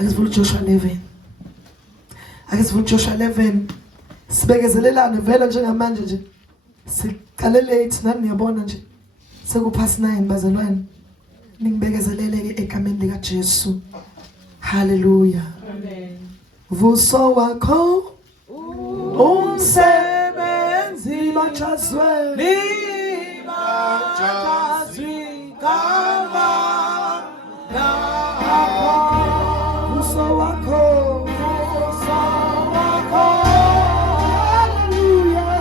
Akesivula Joshua 11. Akesivula Joshua 11. Sibekezelelane vela njengamanje nje. Siqale late nani niyabona nje. Sekupast 9 bazalwane. Ningibekezelele egameni lika Jesu. Hallelujah. Amen. Vuso wakho umsebenzi bachazwe libachazwe kama nakho vuso wakho hallelujah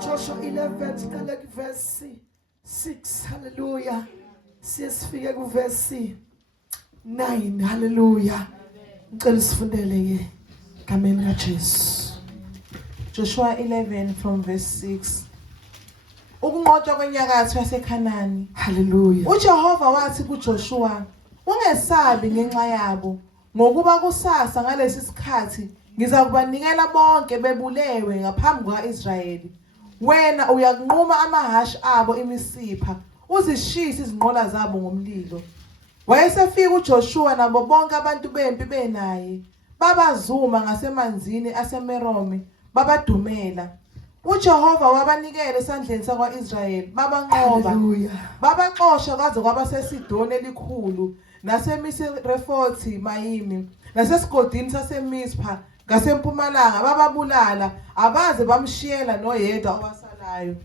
Joshua 11 siqale verse 6 hallelujah siyesifike ku verse 9 hallelujah ngicela sifundele ke egameni kaJesu. Joshua 11 from verse 6. Ukunqotshwa kwenyakatho yaseKhanani. Hallelujah. uJehova wathi kuJoshua, ungesabi ngenxa yabo, ngokuba kusasa ngalesi sikhathi ngizakubanikela bonke bebulewe ngaphambi kwaIsrayeli. Wena uyakunquma amahashi abo imisipha, uzishise izinqola zabo ngomlilo. Wayesefika uJoshua nabo bonke abantu bempi benaye, babazuma ngasemanzini aseMerome, babadumela. uJehova wabanikela esandleni sakwaIsrayeli, babanqoba, babaxosha kwaze kwaba seSidoni elikhulu, naseMisirefothi Mayimi, nasesigodini saseMizpha ngasempumalanga, bababulala, abaze bamshiyela noyedwa owasalayo.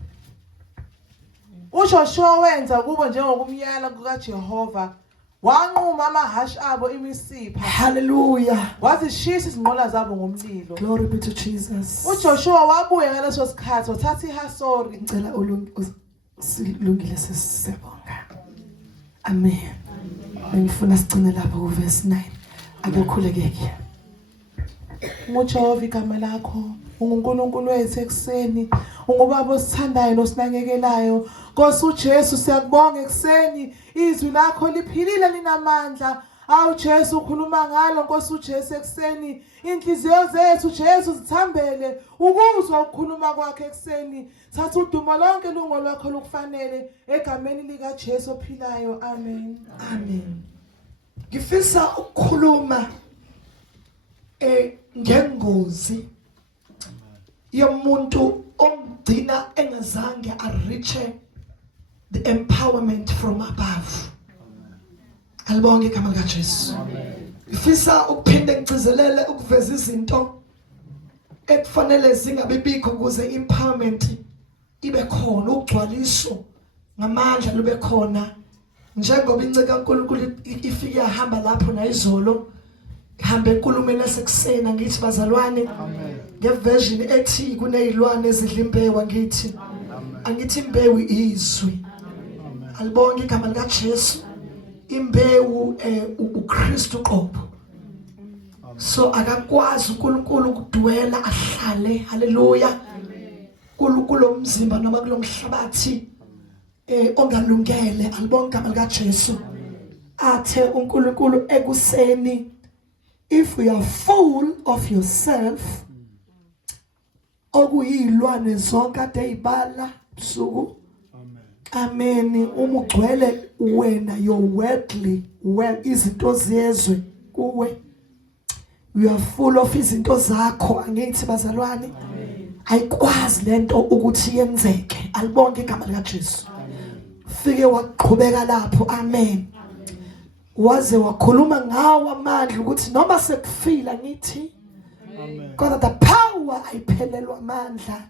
uJoshua wenza kubo njengokumyala kukaJehova, wanquma amahashi abo imisipha. Hallelujah. Wazishisa izinqola zabo ngomlilo. Glory be to Jesus. uJoshua wabuya ngaleso sikhathi wathatha iHasori. Ngicela silungile sesibonga. Amen. Ngifuna sigcine lapha ku verse 9. Akukhulekeke. nguJehova igama lakho, unguNkulunkulu wethu ekseni, ungubaba osithandayo nosinakekelayo. Nkosi uJesu siyakubonga ekseni, izwi lakho liphilile linamandla. Awu Jesu ukhuluma ngalo Nkosi uJesu ekseni, inhliziyo zethu Jesu zithambele ukuzwa ukukhuluma kwakhe ekseni. Thatha udumo lonke lungo lwakho lukufanele egameni lika Jesu ophilayo. Amen. Amen. Ngifisa ukukhuluma ngengozi yomuntu ongcina engazange ariche the empowerment from above. Alibonge igama lika Jesu. Ngifisa ukuphinde ngicizelele ukuveza izinto ekufanele zingabibikho ukuze empowerment ibe khona, ugcwaliso ngamandla lube khona, njengoba inceke kaNkulunkulu ifike yahamba lapho nayizolo. Hambe enkulumeni yasekuseni ngithi bazalwane, ngeversion ethi kunezilwane ezidla imbewu ngithi angithi imbewu izwi. Alibonge igama lika Jesu. Imbewu uKristu qobo. So akakwazi uNkulunkulu ukudwela ahlale, haleluya, kulo mzimba noma kulo mhlabathi ongalungele. Alibonge igama lika Jesu. Athe uNkulunkulu ekuseni, if we are full of yourself, okuyilwane zonke ade ibala busuku. Amen. Umugcwele wena your worldly, izinto ziyezwe kuwe. We are full of izinto zakho, angithi bazalwane. Ayikwazi lento ukuthi yenzeke. Alibonke igama lika Jesu. Fike waqhubeka lapho. Amen. Waze wakhuluma ngawo amandla ukuthi noma sekufila ngithi kodwa the power ayiphelelwa amandla,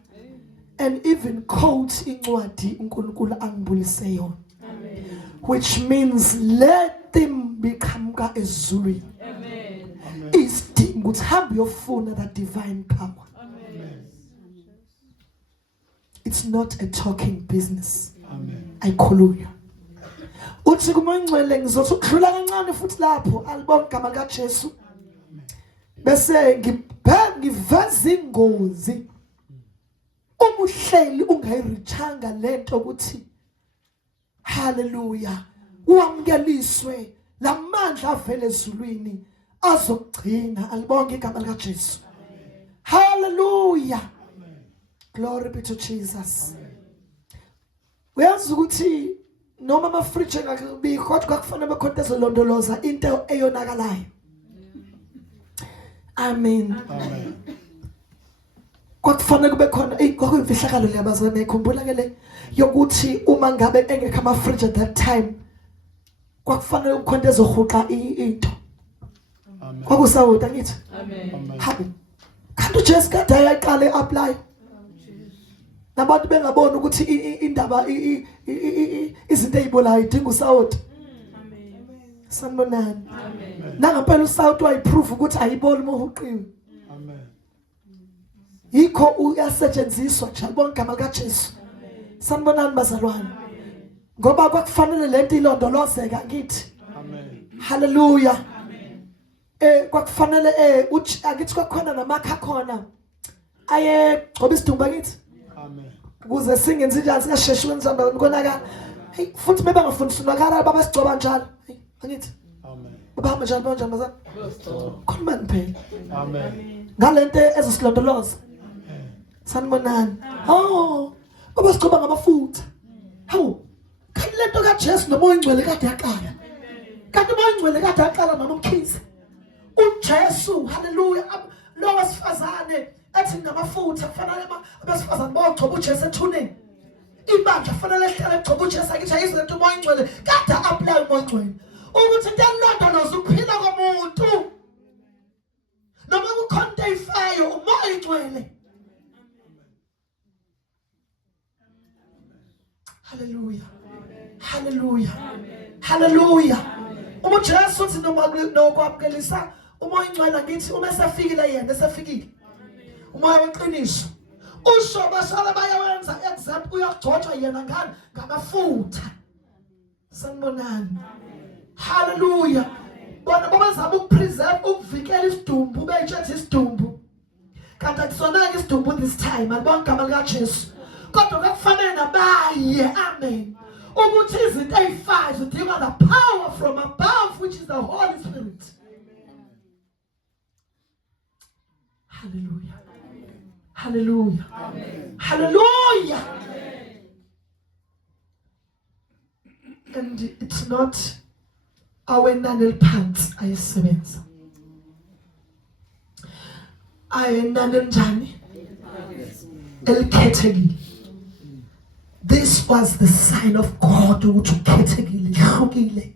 and even quote incwadi uNkulunkulu angibulise yona, which means let them become ka ezulwini. Isidinga ukuthi hambe uyofuna that divine power. It's not a talking business. Ayikhulunywa. Uthi kumangcwele ngizothi ukudlula kancane futhi lapho. Alibonke igama lika Jesu. Bese ngiveza ingozi umuhleli ungayirichanga lento ukuthi hallelujah uamkeliswe lamandla avela ezulwini azogcina. Alibonke igama lika Jesu. Hallelujah. Hallelujah. Glory be to Jesus. Uyazi ukuthi noma ama-fridge engakubi kodwa kufanele bekhona ezolondoloza into eyonakalayo. Amen. Kwakufanele kube khona kwakuyimfihlakalo leyabazana ikhumbula ke le yokuthi uma ngabe engekho ama-fridge at that time kwakufanele kukhona ezohuqa into. Kwakusawuda ngithi. Amen. Kanti uJesu kade ayaqala apply. Nabantu bengabona ukuthi indaba izinto ezibolayo idinga usawuda. Amen. Sanibonani. Amen. Nangampela usawuda wayiprove ukuthi ayiboli mohuqiwe. Amen. Yikho uyasetshenziswa njalo bonke igama lika Jesu. Sanibonani bazalwane. Ngoba kwakufanele lento ilondolozeka ngithi. Amen. Hallelujah. Kwakufanele akithi kwakhona namakha khona aye ngoba isidumbu ngithi. Amen. Ukuze singenzi njalo singasheshwe nizamba konaka. Hey futhi bebangafundiswa nakara baba sigcoba njalo. Hey ngithi. Amen. Baba njalo bonjani bazana? Khona phela. Amen. Ngalento ezosilondoloza. Amen. Sanibonani. Oh baba sigcoba ngamafutha. Hawu kanti lento kaJesu nomoya ingcwele kade yaqala. Kanti umoya ingcwele kade yaqala noma umkhisi. uJesu hallelujah lo wasifazane ethi ngamafutha kufanele abesifazane bogcoba uJesu ethuneni ibandla kufanele ehlale egcoba uJesu akithi izinto umoya ingcwele kade apply umoya ingcwele ukuthi into elondoloza ukuphila komuntu noma kukhonto eyifayo umoya ingcwele. Hallelujah. Hallelujah. Hallelujah. uJesu uthi noma nokwamukelisa umoya ingcwele ngithi uma esefikile yena esefikile umoya weqiniso usho bashala bayawenza exact uyagcotshwa yena ngani ngamafutha. Sanibonani. Hallelujah. Bona babazama ukupreserve ukuvikela isidumbu beyitshethe isidumbu kanti akusonanga isidumbu this time alibonke igama lika Jesu kodwa kufanele nabaye. Amen. Ukuthi izinto ezifayo zidinga the power from above which is the Holy Spirit. Hallelujah. Hallelujah. Amen. Hallelujah. Amen. And it's not our nanel pants ayisebenza. Ayinanel njani? Elikhethekile. This was the sign of God ukuthi ukhethekile hlukile.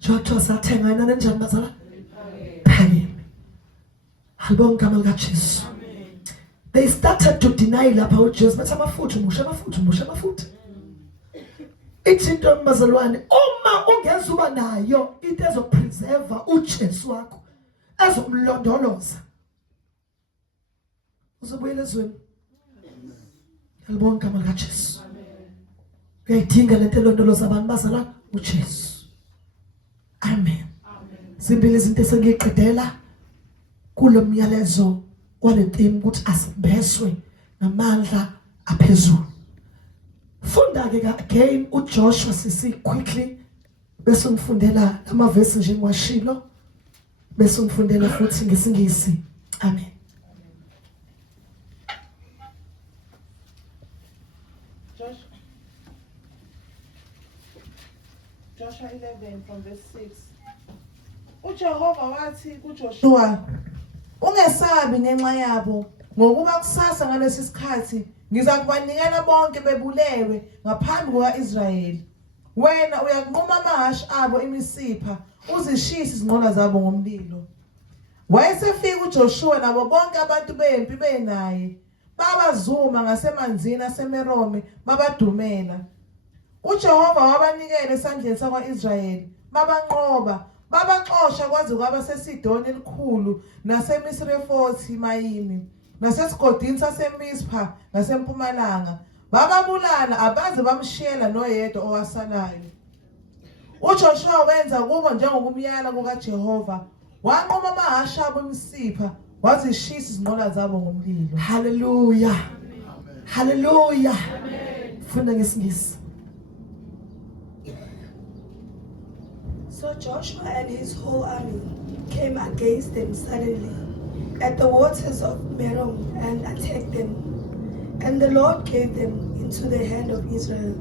Jotho sathenga inani njani bazala? Phakeme. Halibonke igama lika Jesu. They started to deny lapha uJesu bathi amafutha. Ithi into bazalwane uma ungeza uba nayo into ezopreserve uJesu wakho ezomlondoloza. Uzobuyela ezweni. Halibonke igama lika Jesu. Uyayidinga lento elondoloza abantu bazalwane uJesu. Amen. Zimbili izinto esengiqedela kulo myalezo kwaletheme ukuthi asibheswe namandla aphezulu. Funda ke again uJoshua sisi quickly bese ngifundela amavesi nje ngiwashilo bese ngifundela futhi ngesingisi. Amen. Joshua 11 from verse 6. uJehova wathi kuJoshua ungesabi ngenxa yabo ngokuba kusasa ngalesi sikhathi ngizakubanikela bonke bebulewe ngaphambi kukaIsrayeli. Wena uyakunquma amahashi abo imisipha uzishise izinqola zabo ngomlilo. Wayesefika uJoshua nabo bonke abantu bempi benaye babazuma ngasemanzini aseMerome babadumela. uJehova wabanikela esandleni sakwaIsrayeli babanqoba babaxosha kwaze kwaba seSidoni elikhulu naseMisrefothi Mayimi nasesigodini saseMizpha ngasempumalanga bababulala abaze bamshiyela noyedwa owasalayo. uJoshua wenza kubo njengokumyala kukaJehova wanqoma amahashi abo imisipha wazishisa izinqola zabo ngomlilo. Hallelujah. Hallelujah. Funda ngesingisi. So Joshua and his whole army came against them suddenly, at the waters of Merom and attacked them. And the Lord gave them into the hand of Israel.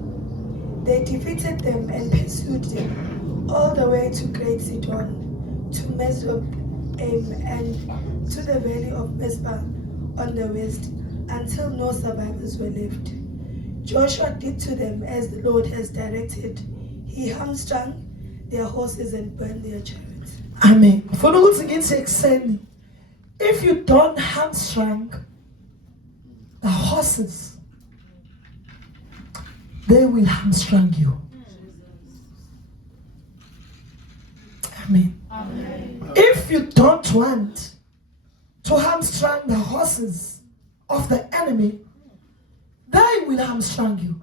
They defeated them and pursued them all the way to Great Sidon, to Mesopotamia, and to the valley of Mizpah on the west, until no survivors were left. Joshua did to them as the Lord has directed. He hamstrung their horses and burned their chariots. Amen. Ngifuna ukuthi ngithi ekseni, if you don't hamstrung the horses, they will hamstrung you. Amen. Amen. If you don't want to hamstrung the horses of the enemy, they will hamstrung you.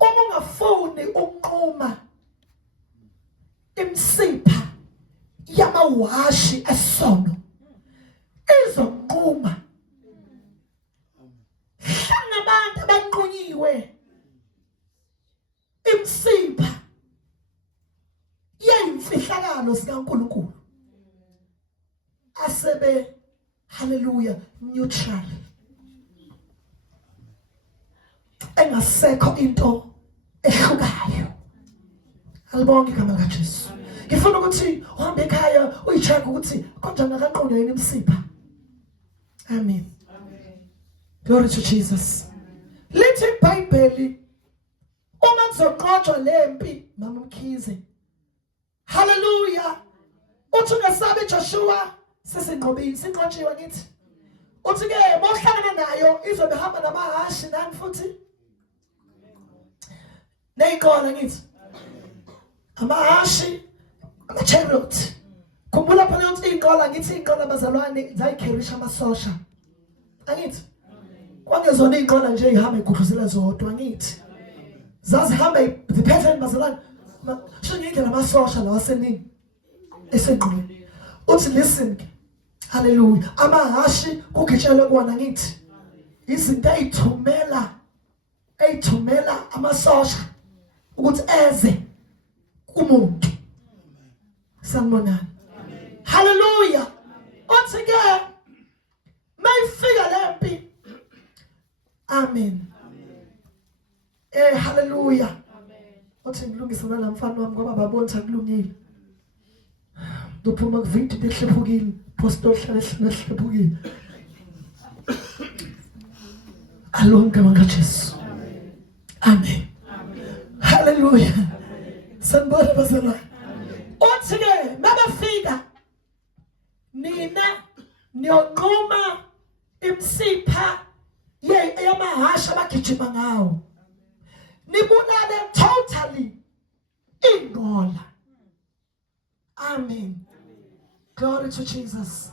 Uma ungafuni ukunquma imsipha yamawashi esono, izonquma. Hlanabantu abanqunyiwe imsipha yemfihlakalo sikaNkulunkulu asebe hallelujah neutral, engasekho into ehlukayo. Alibonke igama likaJesu. Ngifuna ukuthi uhambe ekhaya uyi-check ukuthi kanjani akanqunywa yini imsipha. Amen. Glory to Jesus. Lithi iBhayibheli uma kuzoqotshwa lempi mama Mkhize, hallelujah, uthi ungesabi Joshua sesinqobile sinqotshiwe ngithi. Uthi ke mawuhlangana nayo izobe hamba namahashi nani futhi neyinqola ngithi amahashi ama-chariot. Khumbula phela ukuthi iy'nqola ngithi iy'nqola bazalwane zayikherisha amasosha angithi. Kwangezona iy'nqola nje ey'hamba igudluzela zodwa angithi. Zazihamba ziphethe bazalwane sho ngeke namasosha lawa aseningi esenqoleni. Uthi listen, hallelujah, amahashi kugitshelwe kuwona ngithi izinto ey'thumela amasosha ukuthi eze kumuntu. Sanibonani. Hallelujah. Uthi ke mayifika lempi. Amen. Hallelujah. Uthi ngilungisana namfana wami ngoba babona ukuthi akulungile. Dophuma kuvinti behlephukile, pastor hlale hlephukile. Alonke makaJesu. Amen. Hallelujah. Sanibona bazalwane. Uthi ke mabafika nina niyonquma imsipha yamahasha abagijima ngawo. Nibulale totally inqola. Amen. Glory to Jesus.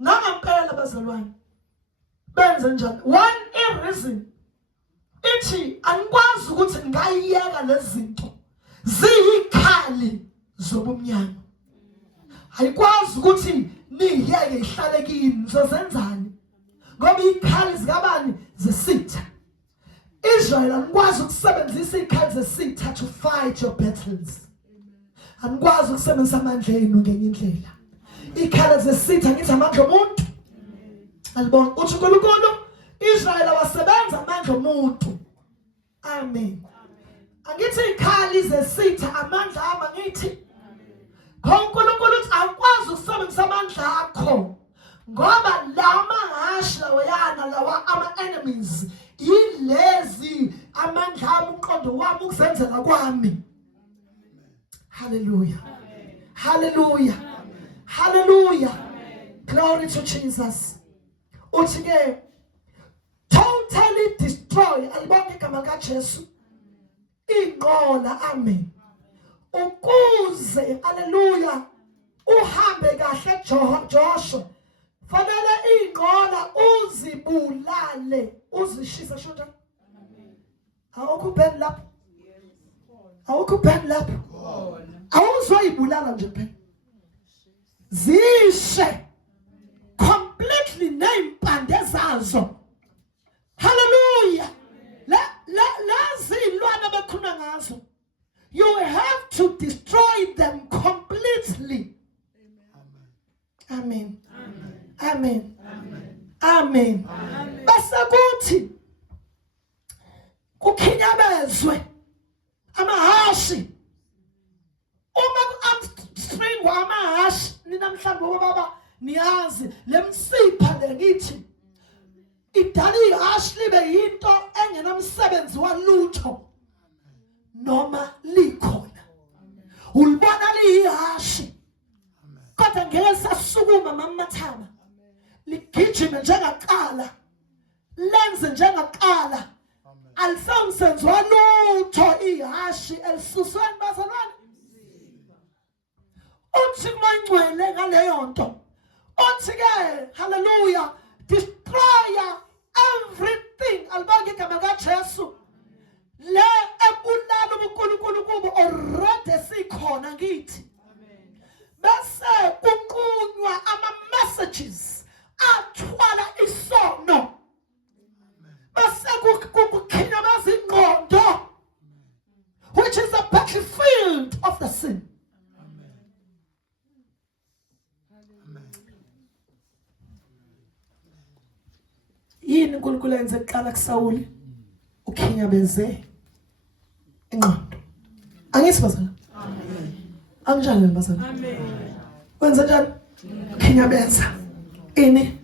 Nangampela bazalwane. Benze njani? One reason. Ithi angikwazi ukuthi ngayiyeka lezi zinto. Ziyikhali zobumnyama. Ayikwazi ukuthi niyeke ihlale kini zozenzani. Ngoba ikhali zikabani zesitha. Israel angikwazi ukusebenzisa ikhali zesitha to fight your battles. Angikwazi ukusebenzisa amandla enu ngenye indlela. Ikhali zesitha ngithi amandla omuntu. Alibona uthi uNkulunkulu Israel wasebenza amandla omuntu. Amen. Angithi ikhali zesitha amandla ama ngithi. uNkulunkulu uthi awukwazi ukusebenzisa amandla akho. Ngoba la mahashi lawayana lawa ama-enemies yilezi amandla ami umqondo wami ukusenzela kwami. Hallelujah. Hallelujah. Hallelujah. Glory to Jesus. Uthi ke totally destroy alibonke igama likaJesu inqola. Amen. Ukuze hallelujah uhambe kahle Joshua fanele inqola uzibulale uzishisa shoda. Awukubheni lapho. Awukubheni lapho. Awuzoyibulala nje phela. Zishe completely neimpande zazo. Hallelujah. La zilwana bekhuna ngazo. You have to destroy them completely. Amen. Amen. Amen. Amen. Bese kuthi kukhinyabezwe amahashi. Uma amstring wamahashi nina mhlawumbe baba niyazi lemsipha lengithi idala ihashi libe yinto engenamsebenzi walutho noma likhona. Ulibona liyihashi kodwa ngeke sasukuma mamathama ligijime njengaqala lenze njengaqala alisamsenzi walutho ihashi elisusweni bazalwane. Uthi mangcwele ngaleyo nto uthi ke hallelujah destroy everything alibanga igama kaJesu le ebulala ubuNkulunkulu kubo already sikhona ngithi. Bese kunqunywa ama messages athwala isono. Bese kukhinyamaza ingqondo which is the battlefield of the sin. Yini uNkulunkulu enze kuqala kuSawuli ukhinyabeze ingqondo. Angithi bazalwane? Amen. Anjani bazalwane? Amen. Wenza njani? Ukhinyabeza ini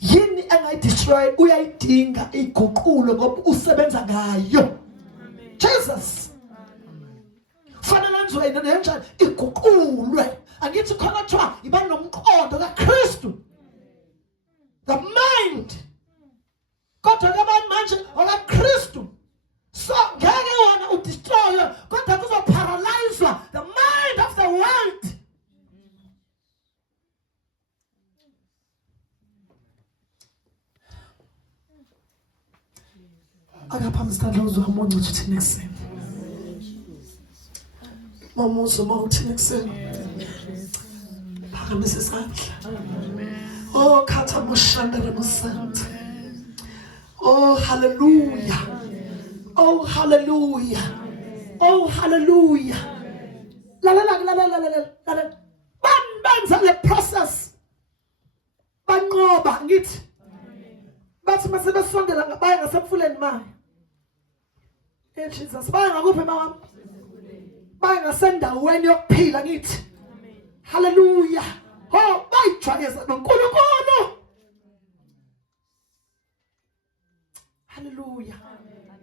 yini engayidestroy uyayidinga iguqulo ngoba usebenza ngayo. Jesus. Fanele nzwe nenjani iguqulwe. Angithi khona kuthiwa iba nomqondo kaKristu. The mind. Kodwa abantu manje okaKristu. So ngeke wona udestroy kodwa kuzoparalyzewa the mind of the world. Akaphambi sithandla uzwa umuntu uthini ekseni. Mama uzoma uthini ekseni. Phakamisa isandla. Oh khatha moshandere mosanta. Oh hallelujah. Oh hallelujah. Oh hallelujah. La la la la la la la la. Banza le process. Banqoba ngithi. Bathi masebesondela ngabaya ngasemfuleni manje. Jesus baya ngakuphi mama? Baya ngasendaweni yokuphila ngithi. Hallelujah. Oh bayijwayeza noNkulunkulu. Hallelujah.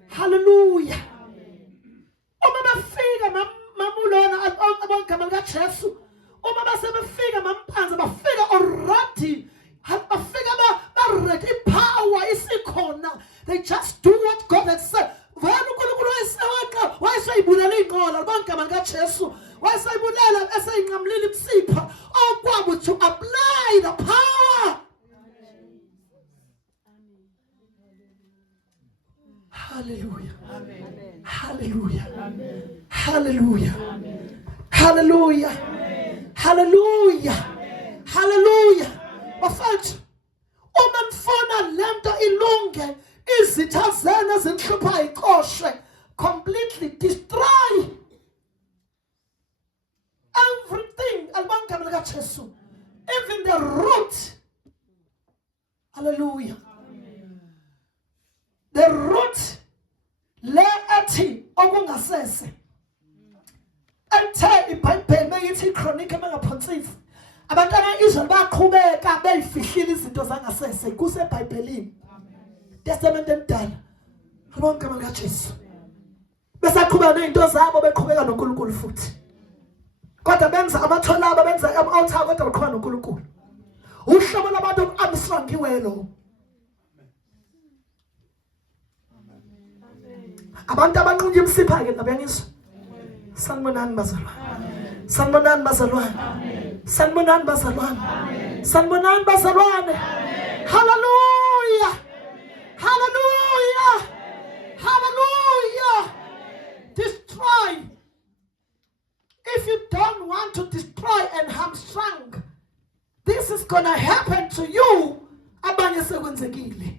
Hallelujah. Uma bafika mamulona abangama kaJesu. Uma basebefika mamphanza bafika already. Bafika ba ready power isikhona. They just do what God has said. Vana uNkulunkulu wayesewaka wayeseyibulela inqola abangama kaJesu. Wayeseyibulela eseyinqamlile ibusipha okwabo to apply the power. Hallelujah. Amen. Hallelujah. Amen. Hallelujah. Amen. Hallelujah. Amen. Hallelujah. Amen. Hallelujah. Bafethu uma nifuna lento ilunge izitha zena ezinhlupha iqoshwe completely destroy everything alibangama kaJesu even the root. Hallelujah. Amen. The root le athi okungasese ethe iBhayibheli meyithi iChronic emangaphansi abantwana Israel baqhubeka beyifihlile izinto zangasese kuseBhayibhelini Testament emdala bonke kaJesu besaqhubeka nezinto zabo beqhubeka noNkulunkulu futhi kodwa benza amatholaba benza ama-altar kodwa beqhubeka noNkulunkulu uhlobo labantu Armstrong iwelo abantu abanqunye imsipha ke nabengizwa sanibonani bazalwane sanibonani bazalwane sanibonani bazalwane sanibonani bazalwane hallelujah hallelujah hallelujah destroy if you don't want to destroy and hamstrung this is gonna happen to you abanye sekwenzekile.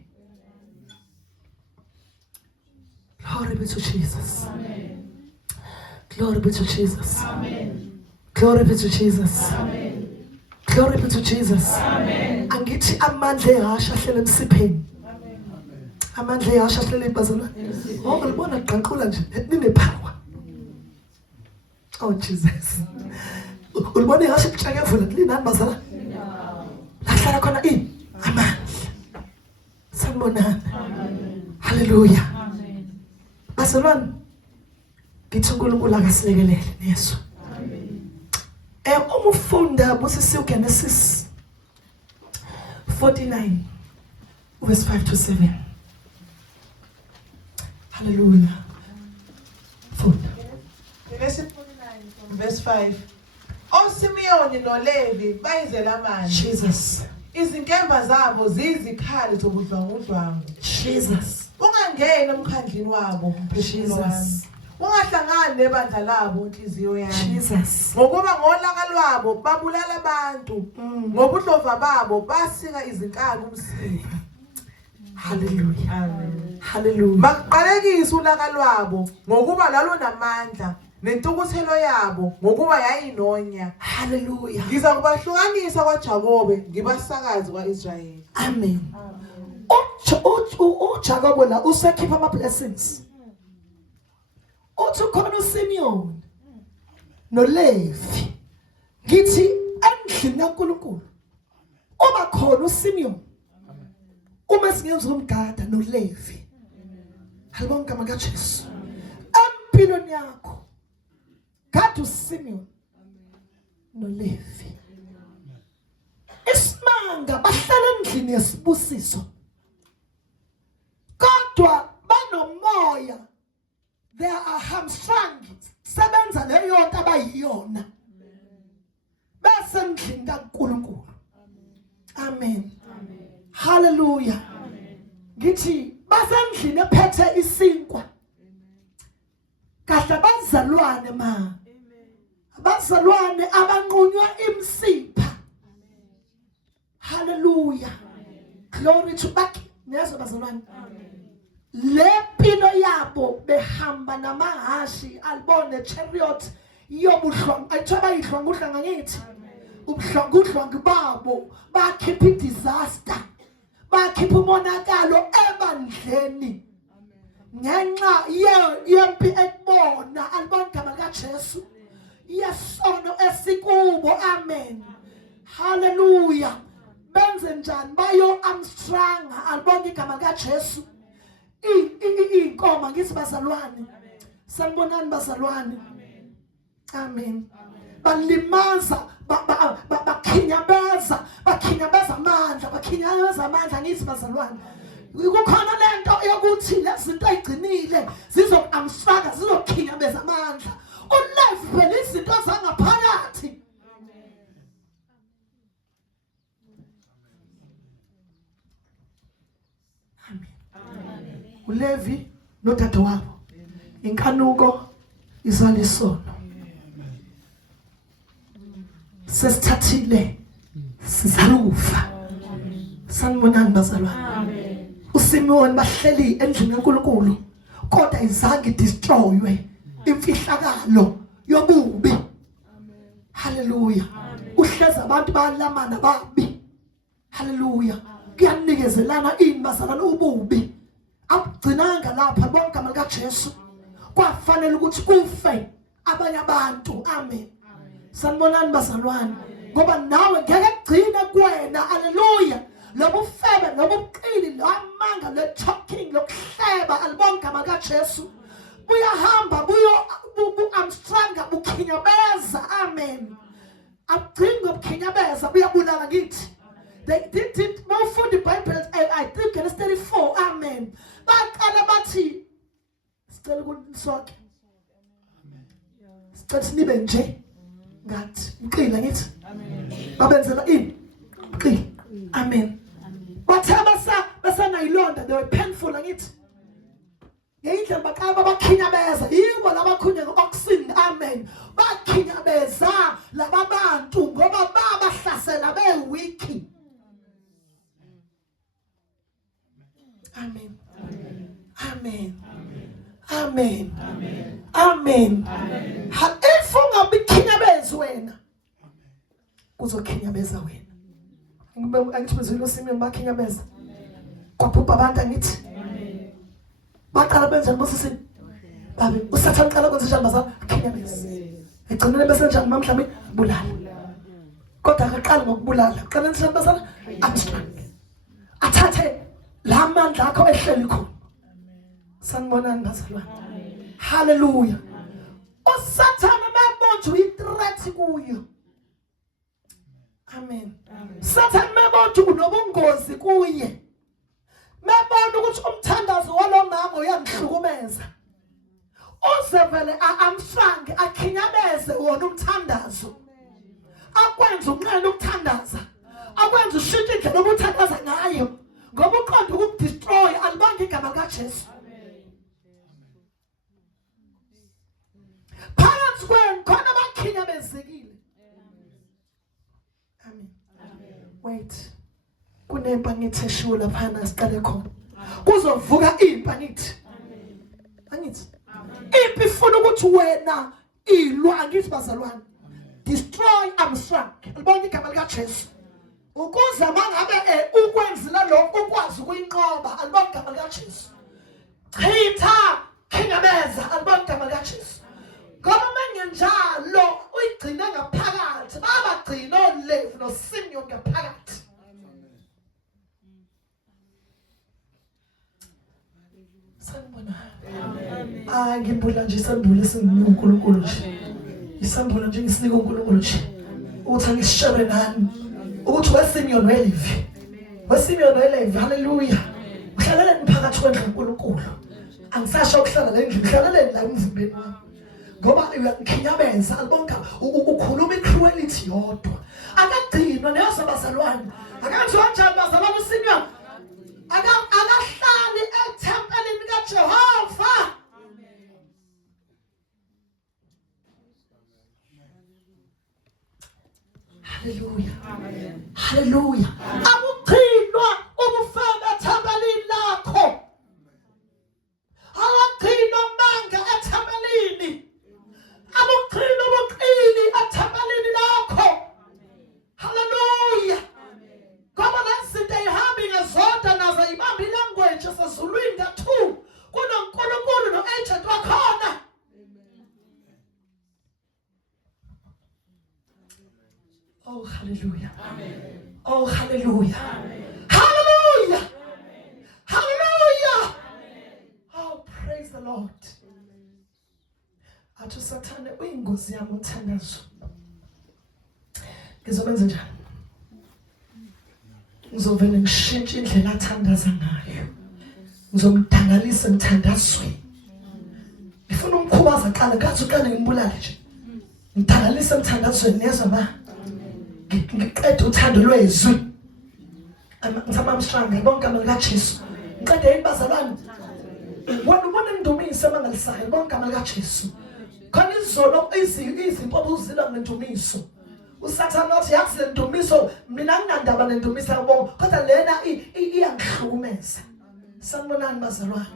Glory be to Jesus. Amen. Glory be to Jesus. Amen. Glory be to Jesus. Amen. Glory be to Jesus. Amen. Angithi amandla ehasha ahlele emsipheni. Amandla ehasha ahlele ibazalwane. Oh ngibona qanqula nje nine power. Oh Jesus. Ulibona ihasha ikutshange evula linani bazalwane. Lahlala khona ini amandla. Sanibonana. Hallelujah. Amen. Bazalwane ngithi uNkulunkulu akasilekelele neso. Uma ufunda busisiwe Genesis 49 verse 5 to 7. Hallelujah. Funda. Genesis 49 from verse 5. OSimiyoni noLevi bayizela manje. Jesus. Izinkemba zabo ziyizikhali zobudlwangudlwangu. Jesus. Ungangeni emkhandlini wabo mphefumulo wami. Ungahlangani nebandla labo inhliziyo yami. Jesus. Ngokuba ngolaka lwabo babulala abantu. Ngobudlova babo basika izinkani umsipha. Hallelujah. Amen. Hallelujah. Baqalekisa ulaka lwabo ngokuba lalo namandla nentukuthelo yabo ngokuba yayinonya. Hallelujah. Ngiza kubahlukanisa kwaJakobe ngibasakazi kwaIsrayeli. Amen. uJakobe la usekhipha ama blessings. Uthi khona uSimiyoni noLevi ngithi endlini kaNkulunkulu uma khona uSimiyoni uma singenza umgada noLevi halibonke igama kaJesu empilweni yakho gada uSimiyoni noLevi isimanga bahlala endlini yesibusiso kodwa banomoya. There are hamstrung sebenza leyo nto abayiyona basendlini kaNkulunkulu. Amen. Hallelujah. Ngithi basendlini ephethe isinkwa kahle bazalwane ma abazalwane abanqunywa imsipha. Hallelujah. Glory to back nezo bazalwane. Lepilo yabo behamba namahashi albone chariot yobuhlwangu ayithoba ihlwangu uhlanga ngithi ubuhlwangu babo bakhipha disaster bakhipha umonakalo ebandleni ngenxa yempi ekubona albone igama likaJesu yesono esikubo. Amen. Hallelujah. Benze njani bayo Armstrong albone igama likaJesu inkoma ngithi bazalwane sanibonani bazalwane. Amen. Balimaza bakhinyabeza amandla ngithi bazalwane kukhona lento yokuthi lezinto ayigcinile zizokamsaka zizokhinyabeza amandla uLevi phela izinto zangaphakathi. uLevi nodade wabo inkanuko izala isono sesithathile sizalufa. Sanibonani bazalwane. uSimiyoni bahleli endlini kaNkulunkulu kodwa izange destroywe imfihlakalo yobubi. Hallelujah. Uhleza abantu balamana babi. Hallelujah. Kuyanikezelana ini bazalwane ububi akugcinanga lapha bonke igama likaJesu kwafanele ukuthi kufe abanye abantu. Amen. Sanibonani bazalwane ngoba nawe ngeke kugcine kuwena. Hallelujah. Lobufebe lobuqili lamanga le talking lokuhleba alibonke igama likaJesu buyahamba buyo Armstrong bukhinyabeza. Amen. Abudinga ukukhinyabeza buyabulala ngithi. They did more for the Bible. I think Genesis 34. Amen. Baqala bathi sicela ukunisonke. Sicela sinibe nje ngathi uqila ngithi. Amen. Babenzela ini? Uqila. Amen. Bathaba basanayilonda they were painful ngithi. Ngeyindlela baqaba bakhinyabeza yibo labakhunya ngoxin. Amen. Bakhinyabeza lababantu ngoba babahlasela bewiki. Amen. Amen. Amen. Amen. If ungabikhinyabezi wena kuzokhinyabeza wena. Angithi bezweni uSimon bakhinyabeza. Kwaphupha abantu angithi. Baqala benza ngosisi. Babe uSathane qala kwenza njani bazana khinyabeza. Egcinele bese njani mamhlanje bulala. Kodwa akaqali ngokubulala. Qala njani bazana abstract. Athathe la mandla akho ehleli khona. Sanibonani bazalwane. Hallelujah. uSathane mabonje uyi-threat kuyo. Amen. Sathane mabonje unobungozi kuye. Mabona ukuthi umthandazo walomama uyangihlukumeza. Uzevele amsange akhinyabeze wona umthandazo. Akwenza unqena ukuthandaza. Akwenza ushintshe indlela obuthandaza ngayo. Ngoba uqonda ukudestroy alibanga igama kaJesu. Phakathi kwenu khona bakhinyabezekile. Amen. Wait. Kunempa ngithi eshiwo laphana siqale khona. Kuzovuka impa ngithi. Angithi. Impi ifuna ukuthi wena ilwa angithi bazalwane. Destroy Armstrong. Alibona igama likaJesu. Ukuze mangabe ukwenzile lokho ukwazi ukuyinqoba alibona igama likaJesu. Chitha khinyabeza alibona igama likaJesu. Ngoba mengenjalo uyigcina ngaphakathi babagcina oLevi noSimeon ngaphakathi. Sanibona. Amen. Ngibula nje isambula esinginika uNkulunkulu nje. Isambula nje ngisinika uNkulunkulu nje. Uthi ngishere nani? Ukuthi weSimeon weLevi. weSimeon weLevi. Hallelujah. Uhlalele phakathi kwendlu uNkulunkulu. Angisasho ukuhlala la endlini, uhlalele la emzimbeni wami. Ngoba uyakhinyabeza alibonga ukhuluma icruelty yodwa. Akagcinwa neyosa bazalwane. Akathi kanjani bazalwane uSimeon? Akahlali ethempelini kaJehova. Hallelujah. Amen. Hallelujah. Akugcinwa ubufebe ethempelini lakho. Akugcinwa manga ethempelini. Akugcinwa ubuqili ethempelini lakho. Hallelujah. Ngoba lezinto ezihambi ngezodwa nazo ibamba ilanguage esezulwini nga2 kunoNkulunkulu noagent wakhona. Oh hallelujah. Amen. Oh hallelujah. Amen. Hallelujah. Amen. Hallelujah. Amen. Oh praise the Lord. Athi uSathane uyingozi yami umthandazo. Ngizobenza njani? Ngizovele ngishintshe indlela athandaza ngayo. Ngizomdangalisa emthandazweni. Ngifuna umkhubaza qala kathi uqale ngimbulale nje. Ngithangalisa emthandazweni nezwa ma. Ngiqede uthando lwezwi. Ngizama Armstrong bonke igama likaJesu. Ngiqede ibazalwane. Wena ubona indumiso mangalisayo bonke igama likaJesu. Khona izolo izimpo obuzila ngendumiso. uSathane wathi yathi le ndumiso mina nginandaba nendumiso yabo kodwa lena iyangihlukumeza. Sanibonani bazalwane.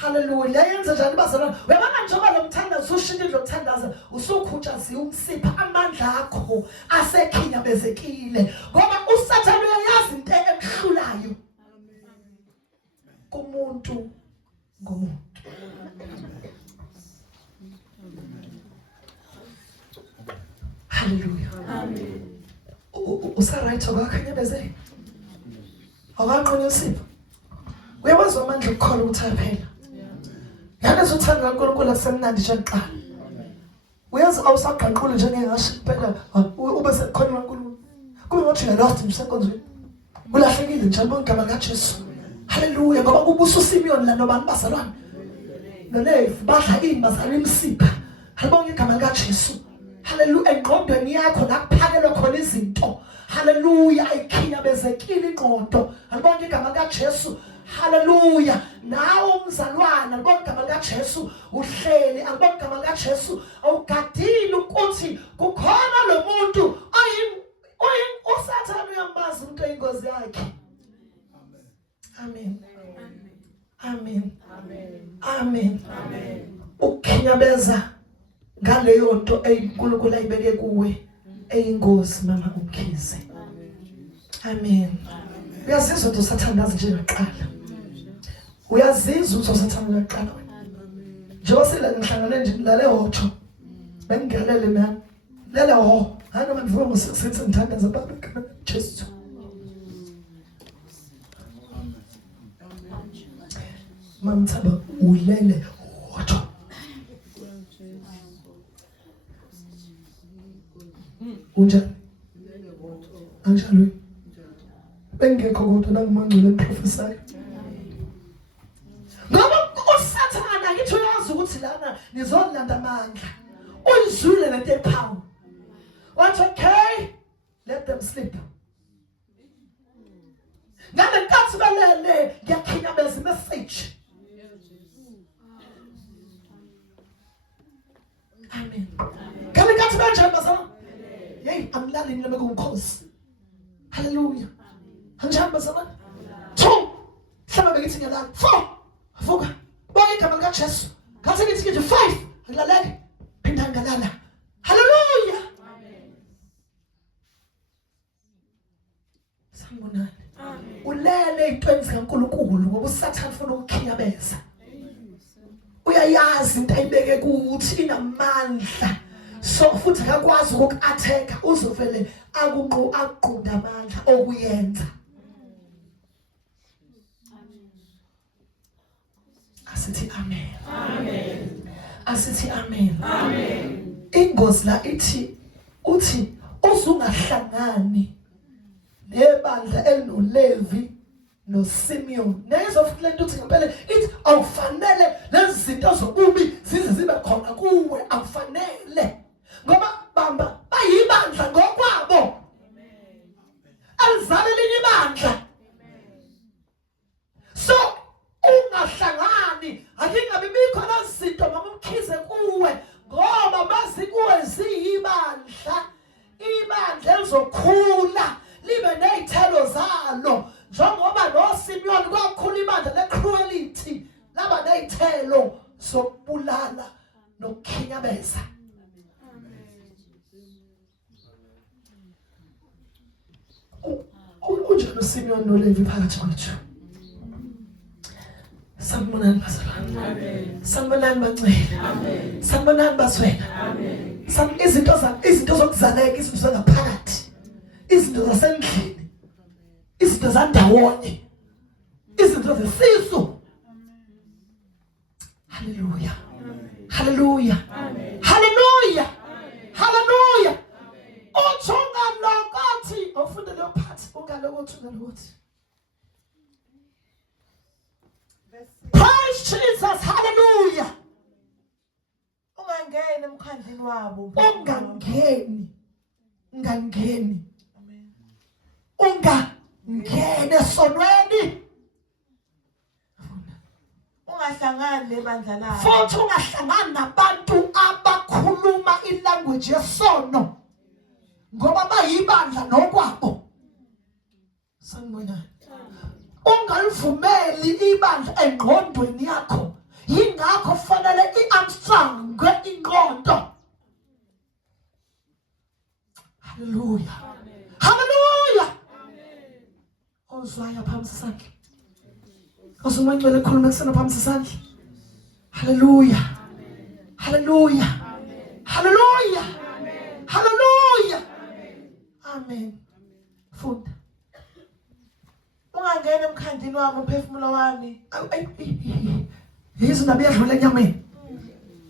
Hallelujah. Yenza njani bazalwane? Uyabona njengoba lo mthandazo ushintile lo mthandazo usukhutshaziwe umsipha amandla akho asekhinyabezekile. Ngoba uSathane uyayazi into emhlulayo. Kumuntu ngomuntu. Hallelujah. Amen. Usaright akakhinyabezeke. Akanqonye usipho. Uyabazwa amandla ukukhola ukuthi aphela. Yakaze uthanda kaNkulunkulu akusemnandi nje kuqala. Uyazi awusaqanqula nje ngengashi kuphela ube sekhona kaNkulunkulu. Kube ngathi lost emsebenzini. Ulahlekile nje bonke igama likaJesu. Hallelujah. Ngoba kubusa uSimeon la nobani bazalwane. NoLevi badla imbazana imsipha. Halibonke igama likaJesu. Hallelujah. Engqondweni yakho la kuphakelwa khona izinto. Hallelujah. Ayikhinyabezekile ingqondo. Halibonke igama likaJesu. Hallelujah. Nawo umzalwane alibonke igama likaJesu uhleli alibonke igama likaJesu awugadile ukuthi kukhona lo muntu uSathane uyambaza umuntu oyingozi yakhe. Amen. Amen. Amen. Amen. Amen. Ukhinyabeza ngaleyo nto eyiNkulunkulu ayibeke kuwe eyingozi mama uMkhize. Amen. Uyazizwa ukuthi usathanda nazi nje ngaqala. Uyazizwa ukuthi usathanda ngaqala wena. Njengoba sila ngihlangane nje lale hotsho. Bengigalele nami. Lele ho. Hana manje ngisithi ngithandaza baba Jesu. Mamthaba ulele hotsho. Unjani? Anjalo. Bengekho kodwa nangimangcwele emprofesayo. Ngoba usathana ngithi uyazi ukuthi lana nizolanda amandla. Uyizwile lento epower. What's okay? Let them sleep. Ngale nkathi balele ngiyakhinyabeza message. Amen. Ngale nkathi banjani bazana? Hey, amlali nileme kumkhosi. Hallelujah. Anjani bazana? 2. Hlamba bekithi ngiyalala. 4. Vuka. Bonke igama lika Jesu. Ngathi ngithi nje 5. Ngilalele. Phinda ngalala. Hallelujah. Amen. Sanibonani. Amen. Ulele intweni zikaNkulunkulu ngoba uSathane ufuna ukukhinyabeza. Uyayazi into ayibeke kuthi inamandla. So futhi akakwazi ukuku-attack uzovele aqunda amandla okuyenza. Asithi amen. Amen. Asithi amen. Amen. Ingozi la ithi uthi uzungahlangani nebandla elinoLevi noSimeon. Nezo futhi lento uthi ngempela ithi awufanele lezi zinto zokubi zize zibe khona kuwe, awufanele. Ngoba bamba bayibandla ngokwabo. Alizale linye ibandla. So ungahlangani akingabe bikhona izinto mama uMkhize kuwe ngoba bazi kuwe ziyibandla. Ibandla lizokhula libe nezithelo zalo njengoba noSimeon kwakhula ibandla lecruelty laba nezithelo sokubulala nokukhinyabeza. Unjani uSimeon noLevi phakathi kwethu? Sanibonani bazalwane. Amen. Sanibonani bancane. Amen. Sanibonani baswena. Amen. Izinto zokuzaleka, izinto zangaphakathi. Izinto zasendlini. Izinto zandawonye. Izinto zesisu. Hallelujah. Hallelujah. Hallelujah. Hallelujah. Uthunga lokathi ufunda lo part ungalokuthi ungalokuthi. Praise Jesus. Hallelujah. Ungangeni emkhandlini wabo. Ungangeni. Amen. Ungangeni esonweni. Ungahlangani nebandla labo. Futhi ungahlangani nabantu abakhuluma ilanguage yesono. Ngoba bayibandla nokwabo. Sanibonani. Ungalivumeli ibandla engqondweni yakho. Yingakho kufanele iArmstrong ingqondo. Hallelujah. Hallelujah. Ozwaya phambi sisandla. Osumangcwele khuluma kusena phambi sisandla. Hallelujah. Hallelujah. Hallelujah. Hallelujah. Amen. Funda. Ungangeni emkhandlini wami umphefumulo wami. Yizindaba yadlula enyameni.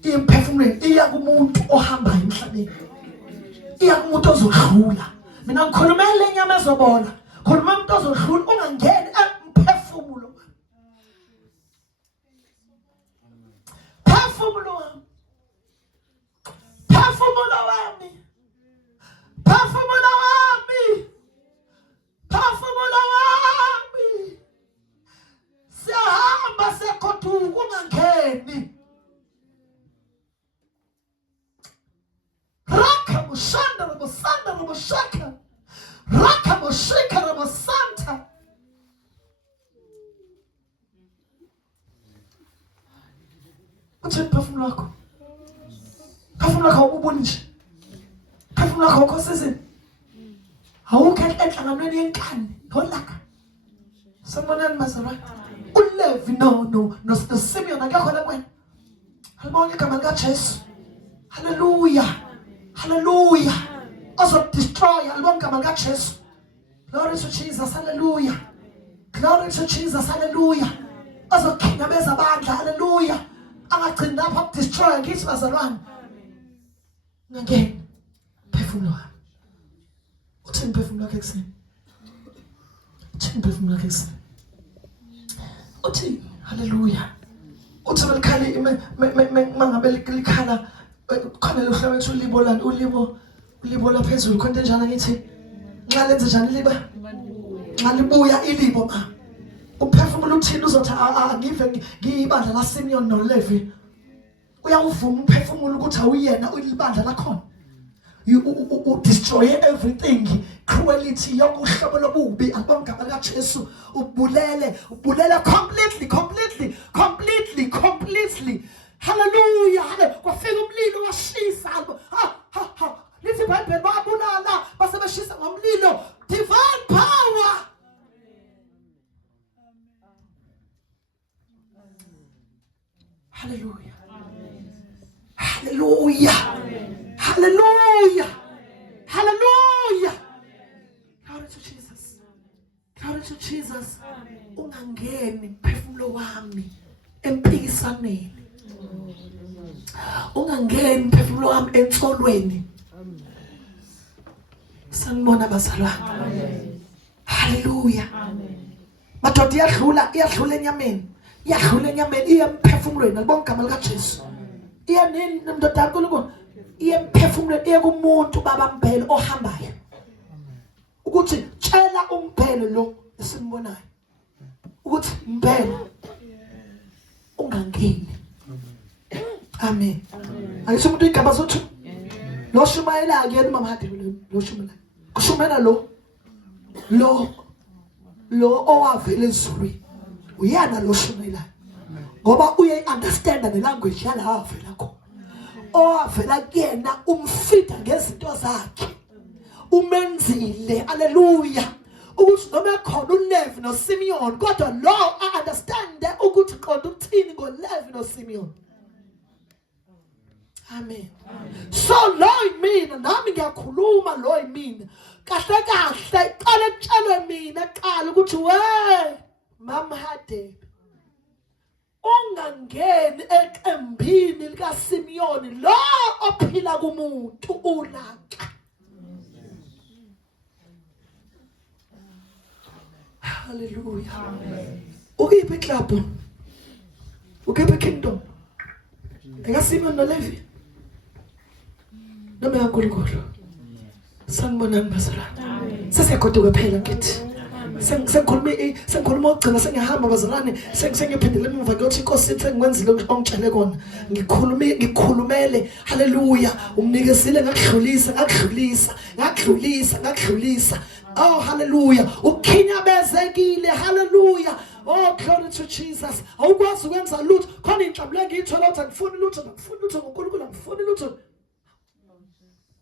Imphefumulweni iya kumuntu ohambayo emhlabeni. Iya kumuntu ozodlula. Mina ngikhulumela lenyama ezobola. Khuluma umuntu ozodlula ungangeni emphefumulo. Phefumulo wami. Phefumulo wami. Phefumulo wami. Phefumulo wami. Siyahamba sekhoduka ungangeni. Raka mushanda ramusanda ramushaka. Raka mushika ramusanta. Uthi phefumulo wakho. Phefumulo wakho ububona nje. umphefumulo wakho ukhosizini awukho enhlanganweni yenkani holaka sanibonani bazalwane uLevi no Simeon akekho la kwena alibonke igama likaJesu hallelujah hallelujah destroy alibonke igama likaJesu glory to Jesus hallelujah glory to Jesus hallelujah azokhinyabeza abandla hallelujah angagcina lapha destroy ngithi bazalwane ngangena phefumulo wami uthini phefumulo wakhe kuseni uthini phefumulo wakhe kuseni uthini hallelujah uthi malikhali mangabe likhala khona lohlelo ethu ulibo la phezulu konke njalo ngithi nxa lenze njani liba nxa libuya ilibo ma uphefumulo uthini uzothi angive ngiyibandla la Simeon no Levi uyawuvuma uphefumulo ukuthi awuyena ulibandla lakhona you destroy everything cruelty yokuhlobo lobubi abangaba kaJesu ubulele completely hallelujah kwafika umlilo washisa lithi iBhayibheli babulala basebeshisa ngomlilo divine power hallelujah hallelujah hallelujah hallelujah glory to Jesus glory to Jesus ungangeni phefumulo wami empikisaneni ungangeni phefumulo wami entsolweni sanibona bazalwane hallelujah madoda iyadlula enyameni iya emphefumulweni alibonke igama likaJesu iya nini ndoda kaNkulunkulu iya emphefumulweni iya kumuntu baba Mbhele ohambayo ukuthi tshela uMbhele lo esimbonayo ukuthi Mbhele ungangeni amen ayisho umuntu igaba zothu lo shumayela akuyena mama hade lo shumela kushumela lo owavela ezulwini uyana lo shumela ngoba uye understand the language yala avela khona owavela kuyena umfida ngezinto zakhe umenzile haleluya ukuthi noma khona uLevi no Simeon kodwa lo understand ukuthi qonda ukuthini ngoLevi no Simeon amen so lo yimina nami ngiyakhuluma lo yimina kahle iqale kutshelwe mina eqala ukuthi we mama hade ungangeni eqembini lika Simeon lo ophila kumuntu ulaka hallelujah ukiphi club ukiphi kingdom eka Simeon no Levi noma yaNkulunkulu sanibonani bazalwane sesiyagoduka phela ngithi sengikhuluma ugcina sengihamba bazalwane sengiphendele emuva ngiyothi inkosi ithi ngwenzile ongitshele kona ngikhulumele haleluya umnikezile ngakudlulisa oh hallelujah ukhinyabezekile hallelujah oh glory to Jesus awukwazi ukwenza lutho khona inhlambule ngiyithola ukuthi angifuni lutho ngoNkulunkulu angifuni lutho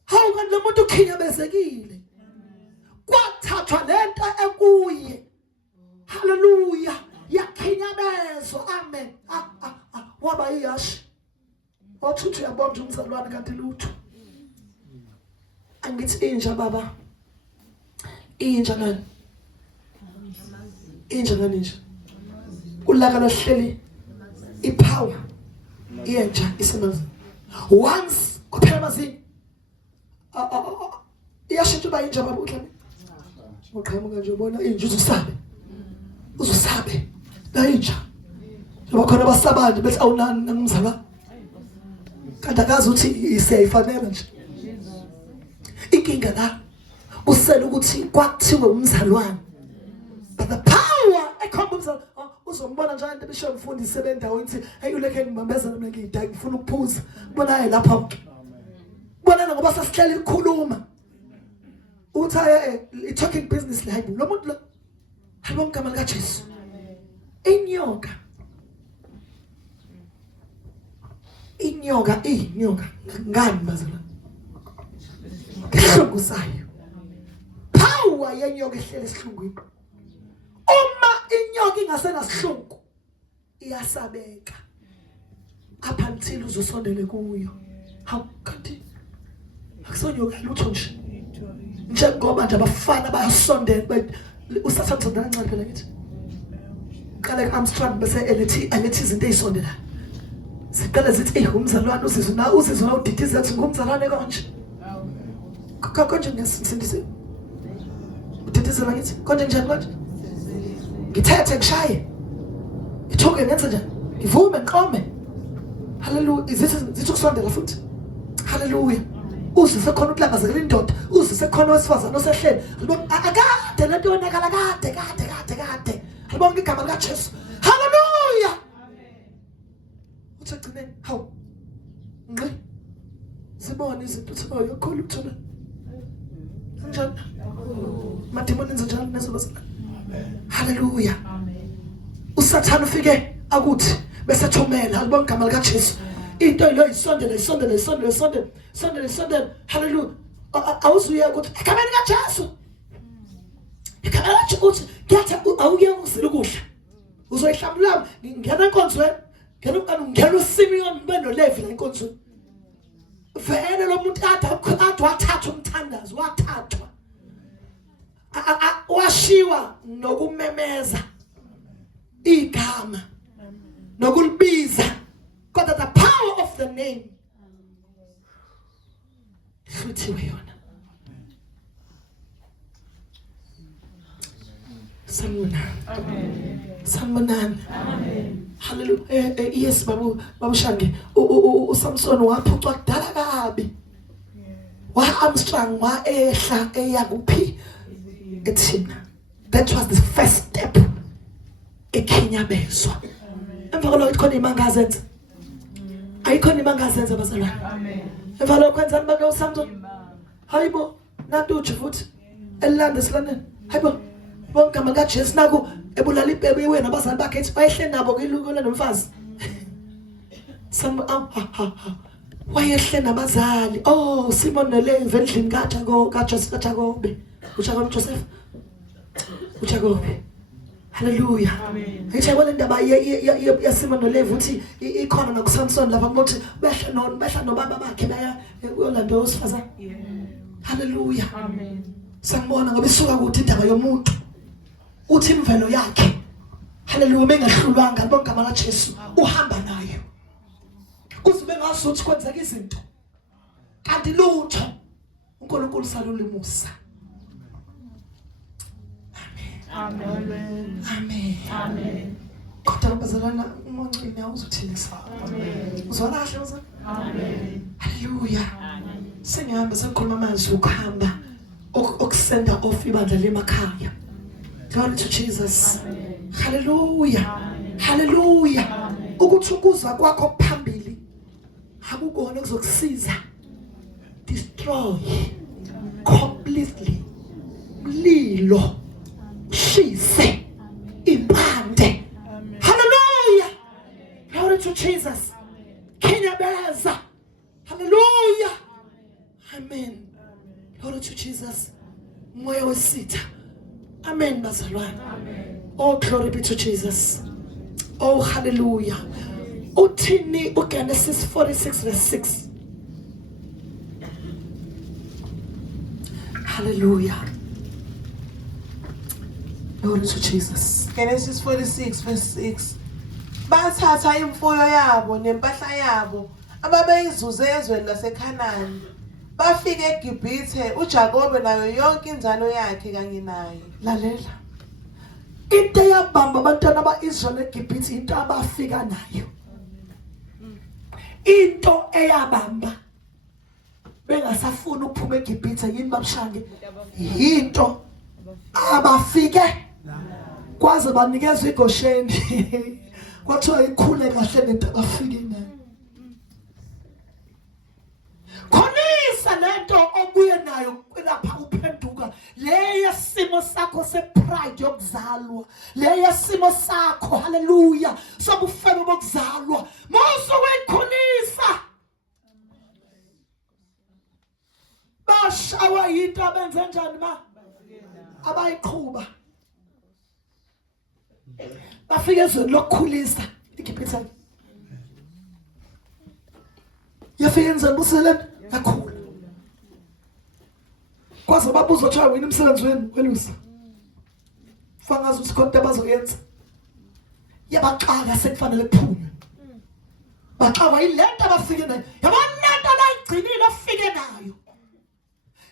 hawu kanti lo muntu ukhinyabezekile kwathathwa lento ekuye hallelujah yakhinyabezwa amen waba iyashi wathi uyabona umzalwane kanti lutho angithi inja baba inja nani nje ulaka lohleli ipower yenja isemanzi once kuphela mazinga iyashintsha uba inja baba uhleli uqhamuka nje ubona inja uzusabe la inja njengoba khona abasabanje bethi awunani ngumzalwane kanti akazi ukuthi siyayifanela nje inkinga la usela ukuthi kwakuthiwe umzalwane but the power ekhomba umzalwane uzombona njalo into bisho mfundisi sebendawo ukuthi hey uleke ngibambeza nami ngiyidaka ngifuna ukuphuza bona hayi lapha bona ngoba sasihleli ukukhuluma uthi talking business la lo muntu lo halibonke igama likaJesu inyoka ngani bazalwane isihlungu sayo. Power yenyoka ehlele esihlungwini. Uma inyoka ingasenasihlungu iyasabeka up until uzosondele kuyo. Hawu kanti akusonyoka lutho nje. Njengoba nje abafana bayasondela usathana sondela kancane phela ngithi. Qale Armstrong bese elethi izinto ezisondela. Siqala zithi umzalwane uzizwa udidiza ukuthi ngumzalwane kanje. Konje ngesindisi. Udidizela ngithi konje njani konje? Ngithethe ngishaye. Ngithoke ngenze njani? Ngivume ngiqome. Hallelujah. Zithi ukusondela futhi. Hallelujah. Uzise khona ukulangazekela indoda, uzise khona wesifazana osehlele. Akade lento yonakala kade. Alibonke igama lika Jesu. Hallelujah. Uthi gcineni, hawu. Ngqi. Sibone izinto uthoyo yakho ukuthola. Kanjani? Madimoni enze njalo nezolosana. Hallelujah. Usathana ufike akuthi bese thumela alibonke igama lika Jesu. Into lo isondele. Hallelujah. Awuzuye ukuthi egameni lika Jesu. Egameni lika Jesu ngiyathi awuye usile ukudla. Uzoyihlambulula ngiyana enkonzweni. Ngiyana uSimeon beno Levi la enkonzweni. Vele lo muntu ade wathatha umthandazo wathathwa. Washiwa nokumemeza igama nokulibiza. God, the power of the name. Futhiwe yona. Sanibonani. Amen. Hallelujah. Yes, babu Shange. uSamson waphucwa kudala kabi. Wa Armstrong wa ehla eyakuphi ethina. That was the first step. Ekenya bezwa. Emva kwalokho khona imangazenza. Ayikhona imangazenza bazalwane. Amen. Emva lokho kwenzani bake uSamson? Hayibo, nantuju futhi. Elanda silane. Hayibo. Bonke amanga Jesu naku ebulala ibhebe wena abazali bakhe ethi bayehle nabo kwiluko lenomfazi. Wayehle nabazali. Oh, Simon noLevi endlini kaJobe. Joseph. Hallelujah. Amen. Ngisho kwale ndaba yaSimon noLevi uthi ikhona nakuSamson lapha ukuthi behla nobaba bakhe baya eOrlando osifazana. Hallelujah. Amen. Sangibona ngoba isuka kuthi indaba yomuntu. Uthi imvelo yakhe. Hallelujah, mengahlulwanga bonke amala Jesu uhamba nayo. Kuzibe ngasuthi kwenzeka izinto. Kanti lutho uNkulunkulu salule Musa. Amen. Kodwa bazalwana uMoncini awuzothini sawa. Amen. Uzwala kahle uzwa? Amen. Hallelujah. Amen. Sengihamba sengikhuluma amazwi ukuhamba okusenda off ibandla lemakhaya. Glory to Jesus. Amen. Hallelujah. Amen. Hallelujah. Amen. Ukuthi ukuzwa kwakho phambili akukona kuzokusiza. Destroy completely. Mlilo. Shise. Impande. Hallelujah. Glory to Jesus. Kenya beza. Hallelujah. Amen. Glory to Jesus. Moya wesitha. Amen bazalwane. Oh, glory be to Jesus. Oh, hallelujah. Uthini uGenesis 46 verse 6. Hallelujah. Glory to Jesus. Genesis 46 verse 6. Bathatha imfuyo yabo nempahla yabo ababeyizuze ezweni laseKhanani. Bafike eGibhithe uJakobe nayo yonke inzalo yakhe kanye naye. Lalela. Into yabamba abantwana baIsrael eGibhithe into abafika nayo. Into eyabamba bengasafuna ukuphuma eGibhithe yini babushange. Into abafike kwaze banikezwe iGosheni. Kwathiwa ikhule kahle lento abafike nayo. Khonisa lento obuye nayo lapha uphenduka leya simo sakho sepride yokuzalwa leya simo sakho hallelujah sobufebe bokuzalwa muso wekhonisa bashawa kwaba yinto abenze njani ma abayiqhuba bafike ezweni lokukhulisa iGibhithe yafike enzeni buseleni yakhula kwaze babuzwa ukuthi wena umsebenzi wenu welusa fangazi ukuthi konke abazoyenza yabaxaka sekufanele kuphume baxakwa ilento abafike nayo yabona lento abayigcinile afike nayo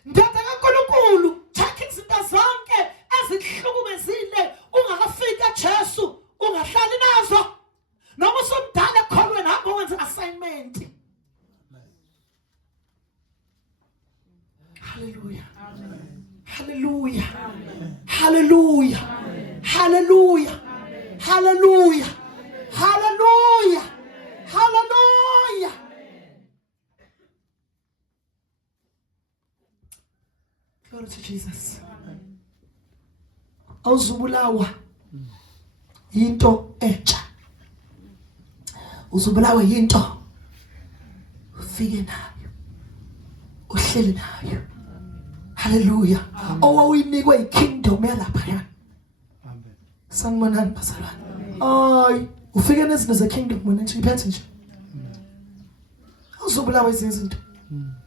ndaba kaNkulunkulu thatha izinto zonke ezihlukumezile ungakafika Jesu ungahlali nazo noma usumdala ekholweni hamba wenza assignment. Hallelujah. Hallelujah. Hallelujah. Hallelujah. Hallelujah. Hallelujah. Hallelujah. Glory to Jesus. Awuzubulawa into entsha. Uzubulawa into ufike nayo. Uhleli nayo. Hallelujah. Owawinikwe ikingdom yalapha yana. Amen. Sanibonani bazalwane. Ay, ufike nezinto ze-kingdom wena nje iphethe nje. Awuzubulawa izinto.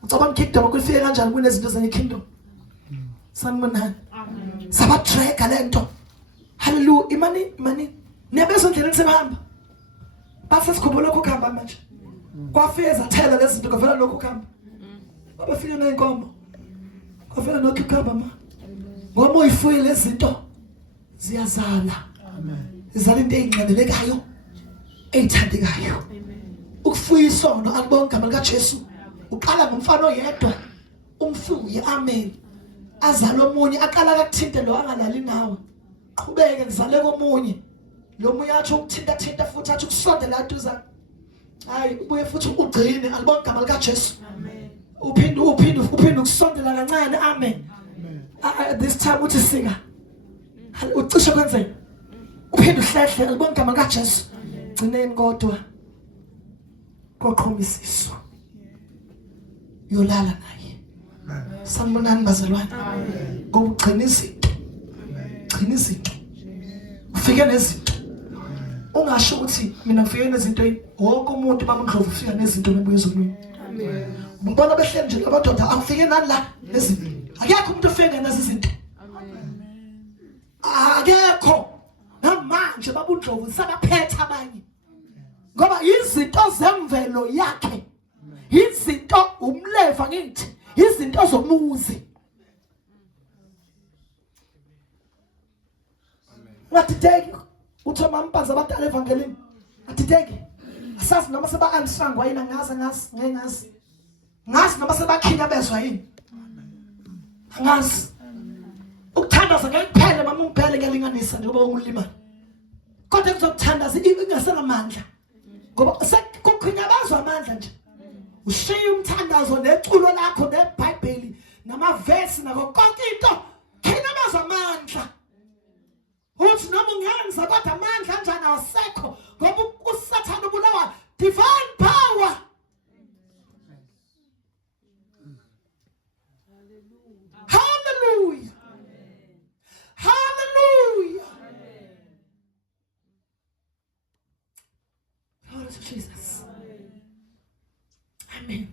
Ucabanga ikingdom ukufike kanjani kunezinto ze-kingdom? Sanibonani. Amen. Sabatreka lento. Hallelujah. Imani. Niyabezwa ndlela nisebahamba. Base sikhumbula ukuhamba manje. Kwafeza thela lezi zinto kuvela lokhu kuhamba. Babafika neenkomo. Kwafela nokukhamba ma. Ngoba uyifuye lezi zinto ziyazala. Amen. Izala into eyinqandelekayo eyithandekayo. Amen. Ukufuya isono alibonke igama likaJesu. Uqala ngomfana oyedwa umfuye. Amen. Azala omunye aqala akakuthinte lo angalali nawe. Qhubeke ngizale komunye. Lo munye athi ukuthinta futhi athi ukusondela eduza. Hayi ubuye futhi ugcine alibonke igama likaJesu. Amen. Uphinde ukusondela kancane. Amen. This time uthi sika. Ucishe kwenzeka. Uphinde uhlehle alibonke igama likaJesu. Gcineni kodwa koqhomisiso. Yolala naye. Sanibonani bazalwane. Ngoba ugcina izinto. Gcina izinto. Ufike nezinto. Ungasho ukuthi mina ngifike nezinto wonke umuntu babundlovu ufika nezinto nebuye ezonweni. Amen. Ngibona behleli nje labadoda afike nani la nezinto. Akekho umuntu ofike nazo izinto. Amen. Akekho. Namanje babundlovu sabaphetha abanye. Ngoba izinto zemvelo yakhe. Izinto umleva ngithi. Izinto zomuzi. Watiteki uthoma mpaza abadala evangelini. Atiteki. Asazi noma seba ansangwa yina ngazi. Ngazi noma sebakhinya bezwa yini. Ngazi. Ukuthandaza ngeke kuphele mama ungiphele ngelinganisa njengoba ungulima. Kodwa ngizokuthandaza ingasela amandla. Ngoba sekukhinya bazwa amandla nje. Ushiya umthandazo neculo lakho neBhayibheli namavesi nako konke into khina bazwa amandla. Uthi noma ungenza kodwa amandla kanjani awusekho ngoba uSathane ubulawa divine power. Hallelujah. Hallelujah. Glory to Jesus. Amen.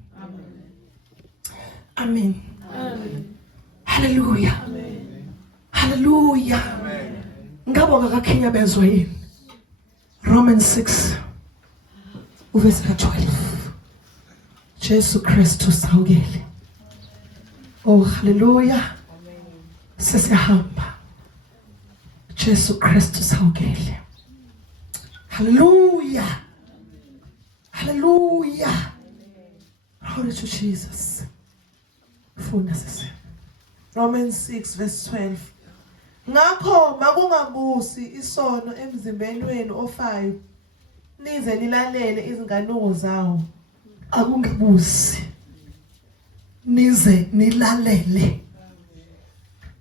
Amen. Amen. Hallelujah. Amen. Hallelujah. Amen. Ngabonga kakhinya bezwe yini. Romans 6 uverse 12. Jesu Kristu sawugele. Oh hallelujah. Sesihamba. Jesu Kristu sawugele. Hallelujah. Hallelujah. Glory to Jesus. Funda sisi. Romans 6 verse 12. Ngakho makungabusi isono emzimbeni wenu ofayo nize nilalele izinganuko zawo. Akungabusi nize nilalele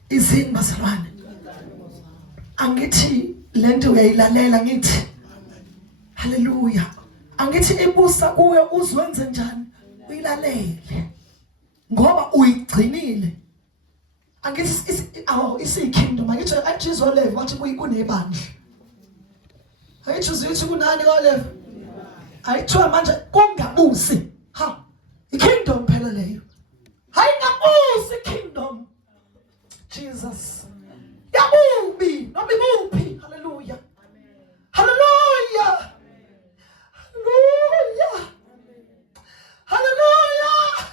izini bazalwane. Angithi lento uyayilalela ngithi hallelujah. Angithi ibusa kuwe uzwenze njani uyilalele ngoba uyigcinile angithi isi-kingdom angithi izoleva wathi kunebandla ayithi uzithi kunani koleva ayithiwa manje kungabusi i-kingdom phela leyo hayi ngabusi i-kingdom Jesus yabubi noma ibuphi hallelujah hallelujah hallelujah hallelujah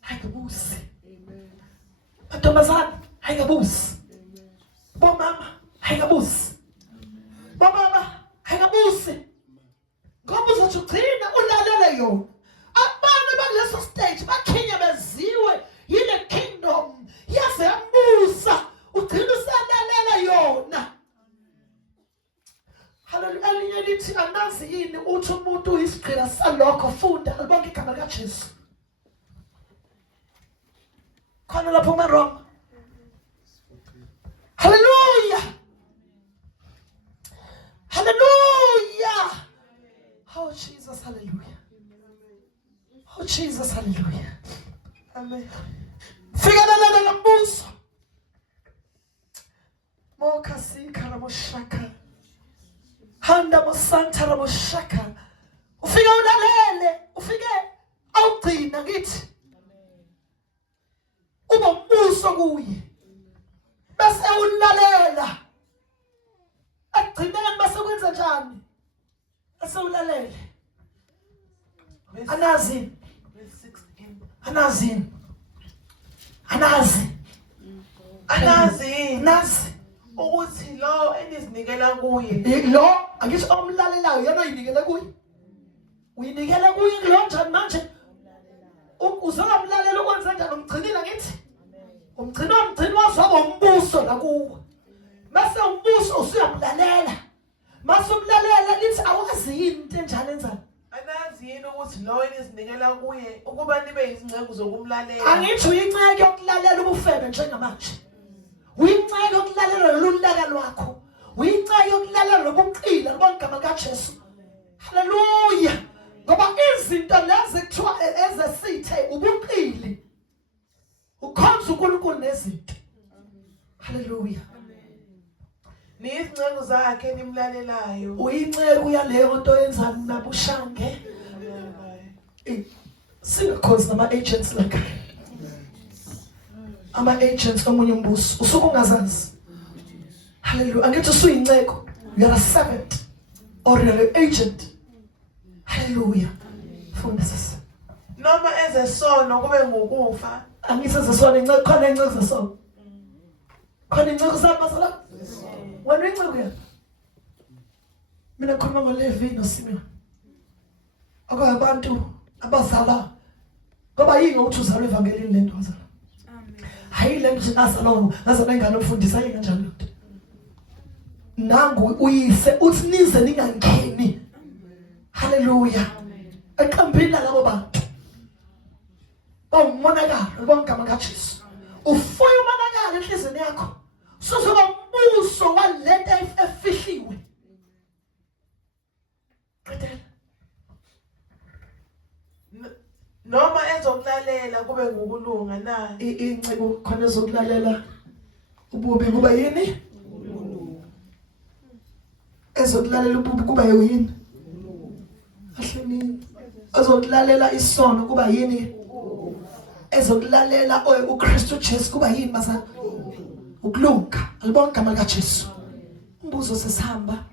hayigabusi mantombazane hayigabusi bomama hayigabusi bomama hayigabusi ngoba uzothi ugcina ulalele yona abantu baleso stage bakhinya beziwe yile kingdom yaze yambusa ugcina usalalela yona hallelujah elinye lithi anazi yini uthi umuntu uyisigqila salokho funda alibonke igama likaJesu khona lapho uMaroma hallelujah hallelujah oh Jesus hallelujah oh Jesus hallelujah amen fikelela lombuso mokasi karamoshaka handa mosanta ramoshaka ufike ulalele ufike awugcina ngithi uba umbuso kuye bese ulalela agcineni base kwenza njani bese ulalele anazi ukuthi lo enizinikela kuye lo angithi omlalelayo yena uyinikela kuye uyinikela kuye lo njani manje uzongamlalela ukwenza njani umgcinile ngithi umgcina wazoba umbuso la kuwe mase umbuso usuyamlalela mase umlalela lithi awazi yini into enjalo enzani anazi yini ukuthi lo enizinikela kuye ukuba nibe izingceku zokumlalela angithi uyinceke yokulalela ubufebe njengamanje uyinceke yokulalela lolulaka lwakho uyinceke yokulalela lokuqila ngegama likaJesu hallelujah ngoba izinto lezi kuthiwa ezesithe ubuqili ukhonza uNkulunkulu nezinto hallelujah nizingceku zakhe nimlalelayo uyinceke uyaleyo nto yenzani nabushange singakhonza nama agents like ama agents omunye umbuso usuke ungazazi hallelujah angithi usuyinceko you are a servant or you are an agent hallelujah funda sisi noma ezesono kube ngokufa angithi ezesona inceke khona inceke zesono khona inceke zabasala wena inceke ya mina khona ngoLevi noSimeon akabantu abazala ngoba yini ukuthi uzalwe evangelini lento wazala hayi lento sinasalo ngazana ingane umfundisa yini kanjani lento nangu uyise uthi nize ningangeni hallelujah eqambini labo bantu umonakalo bongama kaJesu ufuye umonakalo enhlizweni yakho sozoba umbuso walento efihliwe noma ezokulalela kube ngokulunga na incebo khona ezokulalela ububi kuba yini ezokulalela ububi kuba yini ahleni ezokulalela isono kuba yini ezokulalela uKristu Jesu kuba yini basa ukulunga alibonke igama likaJesu umbuzo sesihamba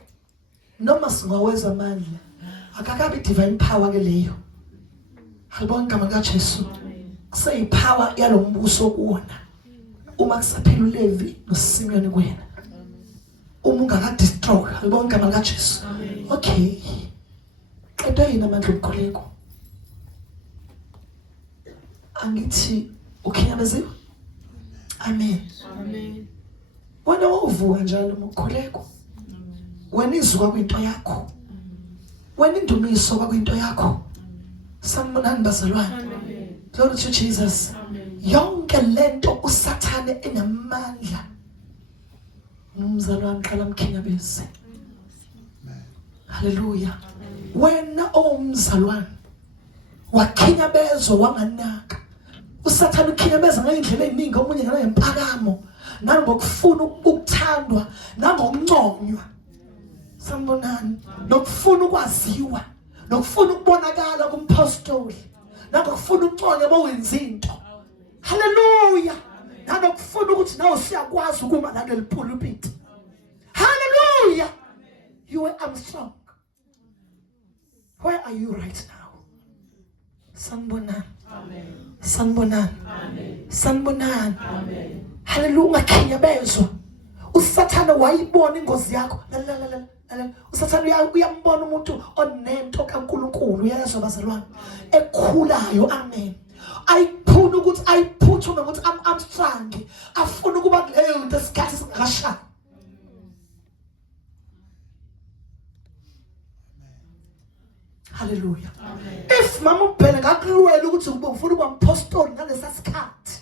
noma singawezwa amandla akakabi divine power ke leyo alibonke igama likaJesu kuseyipower yalombuso kuona uma kusaphela uLevi noSimeon kuwena uma ungaka destroy alibonke igama likaJesu okay qedwe yini amandla okukhuleko angithi ukhiyabeziwe amen wena uvuka njalo ukukhuleko wena izuka kwinto yakho wena indumiso kwinto yakho sanibonani bazalwane glory to Jesus yonke lento usathane enamandla umzalwane qala mkhinyabeze hallelujah wena owumzalwane wakhinyabezwa wanganaka. Usathana ukhinyabeza ngezindlela eziningi, omunye ngemphakamo, nangokufuna ukuthandwa, nangokunconywa. Sanibonani, nokufuna ukwaziwa, nokufuna ukubonakala kumpostoli, nangokufuna ukunconywa bowenza into. Hallelujah. Nanokufuna ukuthi nawe siyakwazi ukuma naleli pulpit. Hallelujah. You were Armstrong. Where are you right now? Sanibonani. Amen. Sanibonani. Amen. Sanibonani. Amen. Hallelujah. Ungakhinyabezwa. Usathana wayibona ingozi yakho. Usathana uyambona umuntu onento kaNkulunkulu, uyezwa bazalwane, ekhulayo. Amen. Ayifuna ukuthi ayiphuthume ukuthi Armstrong afuna ukuba kuleyo into esikhathi singakashaya. Hallelujah. Amen. If mama uBhele ngakulwela ukuthi ube ufuna ukuba umpostoli ngalesa sikhathi,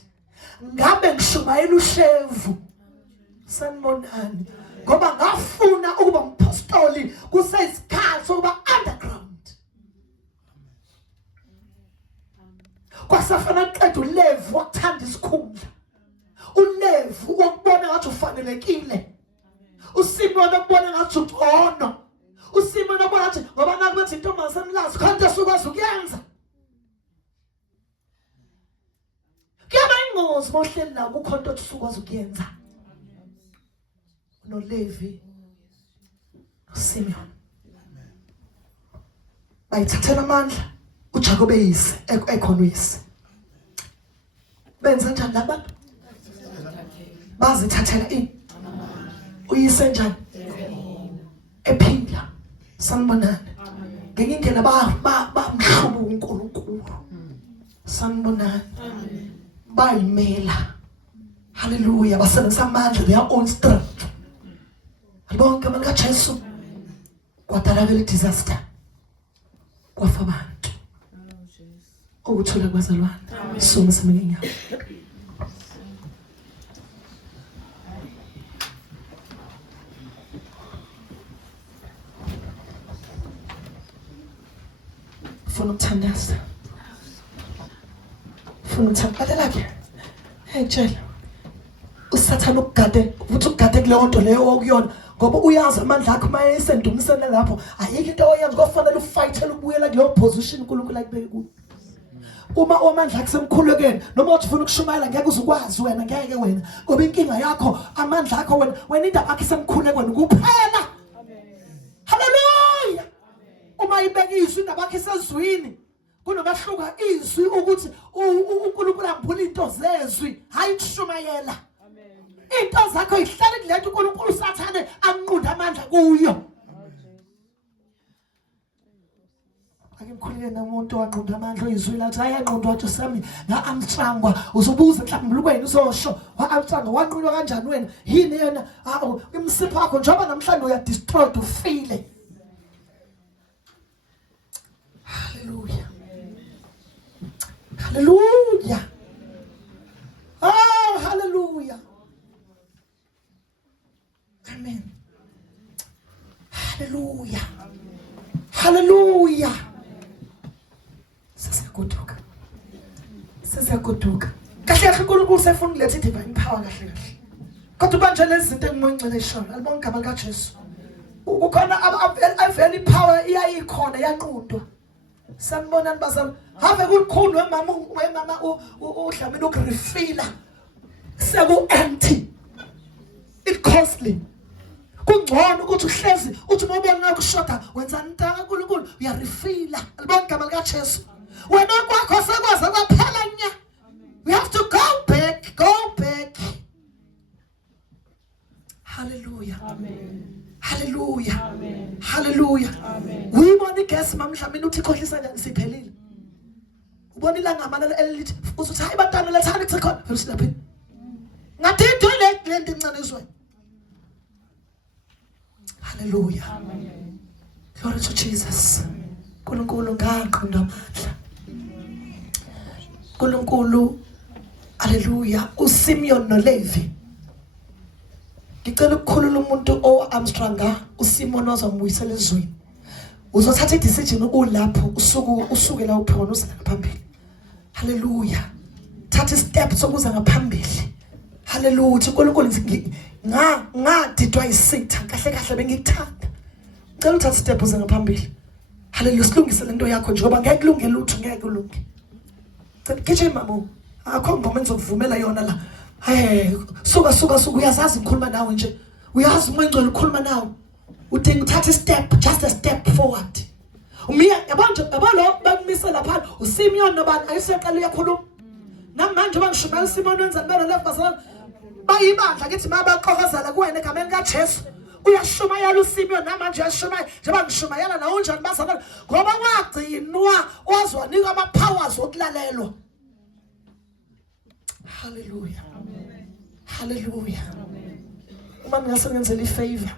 ngabe ngishumayela ushevu. Sanibonani. Ngoba ngafuna ukuba umpostoli kuseyisikhathi sokuba underground. Kwasafana qeda uLevu wakuthanda isikhundla. uLevu wakubona ngathi ufanelekile. uSimon wakubona ngathi ugcono. uSimon wakubona ngathi ngoba naku bethi intombazane lazi khona esukwazi ukuyenza. Kuyaba ingozi mohleli la kukhona into osukwazi ukuyenza. noLevi, Simeon. Bayithathela amandla uJakob eyise ekhona uyise. Benza njani labantu? Bazithathela uyise njani? Ephila. Sanibonani. Ngenye indlela bamhluba uNkulunkulu. Sanibonani. Bayimela. Hallelujah. Basebenzisa amandla their own strength. Bonke amandla kaJesu kwadalakela disaster. Kwafa abantu. Ukuthula kwazalwane. Soma seminye. Funa ukuthandaza. Funa ukuthandaza ke. Hey tshela. Usathana ukugade, uthi ukugade kuleyo nto leyo okuyona ngoba uyazi amandla akho maye esendumisene lapho ayikho into oyenza ngofanele ufightele ukubuyela kuleyo position uNkulunkulu ayibeke kuyo. Uma amandla akho semkhulekeni noma uthi ufuna ukushumayela ngeke uzukwazi wena, ngeke wena ngoba inkinga yakho amandla akho wena indaba yakho semkhulekweni kuphela. Amen. Hallelujah. Uma ibeka izwi indaba yakho isezwini kunomahluka izwi ukuthi uNkulunkulu ambula into zezwi hayi kushumayela. Into zakho ihlale kuletho uNkulunkulu Sathane anqunda amandla kuyo. Akimkhuleke namuntu wanqunda amandla izwi lathi ayanqundwa wathi sami ngaArmstrong uzobuza mhlambulukweni uzosho waArmstrong wanqundwa kanjani wena yini yena imsipho yakho njengoba namhlanje uya destroyed ufile. Hallelujah. Hallelujah. Oh, hallelujah. Amen. Hallelujah. Hallelujah. Siyakuduka. Siyakuduka. Kahle kahle uNkulunkulu sefuna ulethe divine power kahle kahle. Kodwa manje lezi zinto engimongcele ishona, alibonke igama likaJesu. Ukukhona aveli power iyayikhona yanqundwa. Sanibonani bazalwane. Have kulikhulu wemama uDlamini ukurefila. Seku empty. It costly. Kungcono ukuthi uhlezi uthi uma ubona ngakushoda wenza intanga kaNkulunkulu uyarefila. Alibonke igama likaJesu. Wena kwakho sekwazi kwaphela nya. We have to go back, go back. Hallelujah. Amen. Hallelujah. Amen. Hallelujah. Amen. Uyibona igesi mamhlanje uthi khohlisa njani siphelile. Ubona ilanga amalala elithi uthi hayi bantwana lethani kusekhona futhi lapha. Ngathi idole lento incane ezweni. Hallelujah. Amen. Glory to Jesus. uNkulunkulu ngaqonda amandla. uNkulunkulu hallelujah. uSimeon noLevi. Ngicela ukukhulula umuntu oArmstrong uSimon ozambuyisela ezweni. uzothatha i-decision ulapho usuke la uphona usana ngaphambili. Hallelujah. Thatha i-step sokuza ngaphambili. Hallelujah. uNkulunkulu ngadidwa isitha kahle kahle bengikuthanda. Ngicela uthathe step uze ngaphambili. Hallelujah. Silungise lento yakho njengoba ngeke kulunge lutho ngeke kulunge. Gijima mama. Akho ngoma engizokuvumela yona la. Suka uyazazi ngikhuluma nawe nje. Uyazi uma ingcwele ukhuluma nawe. Udinga uthatha i-step, just a step forward. Yabona bakumisa lapha uSimeon nobani ayiseqala uyakhuluma. Namanje bangishumayela uSimeon wenzani bela left bazalwane. Bayibandla kithi mabaqokozela kuwena egameni kaJesu. Uyashumayela uSimeon namanje uyashumayela njengoba ngishumayela nawe unjani bazalwane ngoba wagcinwa wazwanika ama-powers okulalelwa. Hallelujah. Hallelujah. Uma ngase ngenzele ifavor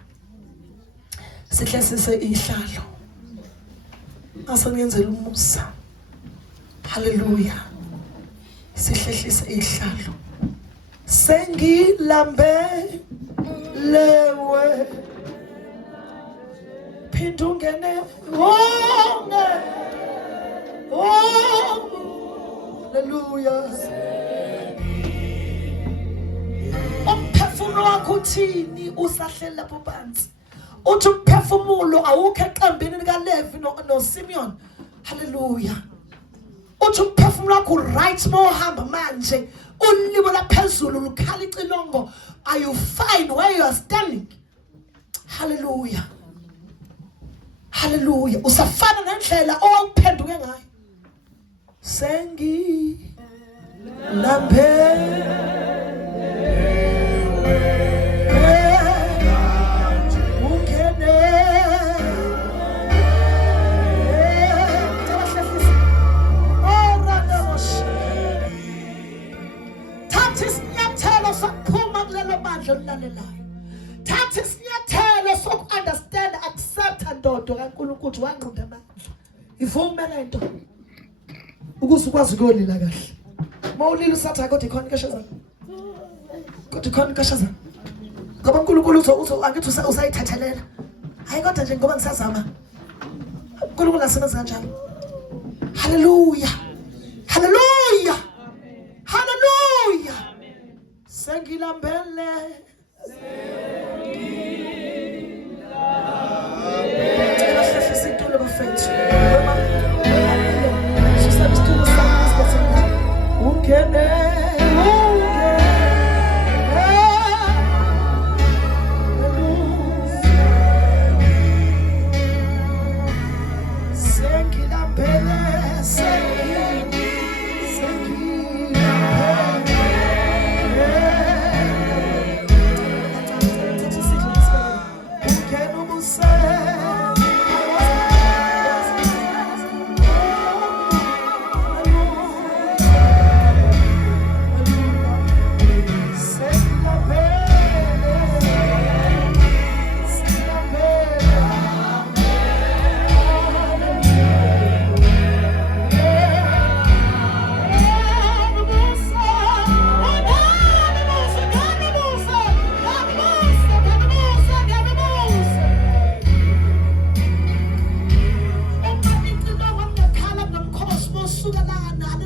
sihlehlise ihlalo ngase ngenzele umusa. Hallelujah. Sihlehlise ihlalo sengilambe lewe phinda ungene wonke. Hallelujah. Umphefumulo wakho uthini usahleli lapho phansi? Uthi umphefumulo awukho eqembini likaLevi noSimeon. Hallelujah. Uthi umphefumulo wakho right more hamba manje ulimo laphezulu lukhala icilongo. Are you fine where you are standing? Hallelujah. Hallelujah. Usafana nendlela owawuphenduke ngayo. Sengi lambe thatha isinyathelo soku-understand accept ndodo kaNkulunkulu wanqunda amandla. Ivume lento ukuze ukwazi ukuyolila kahle. Uma ulila usathi kodwa ikhona inkesha zami. Kodwa ikhona inkesha zami. Ngoba uNkulunkulu angithi usayithathelela. Hayi kodwa nje ngoba ngisazama. uNkulunkulu asebenza kanjalo. Hallelujah. Hallelujah. Hallelujah. Sengilambele.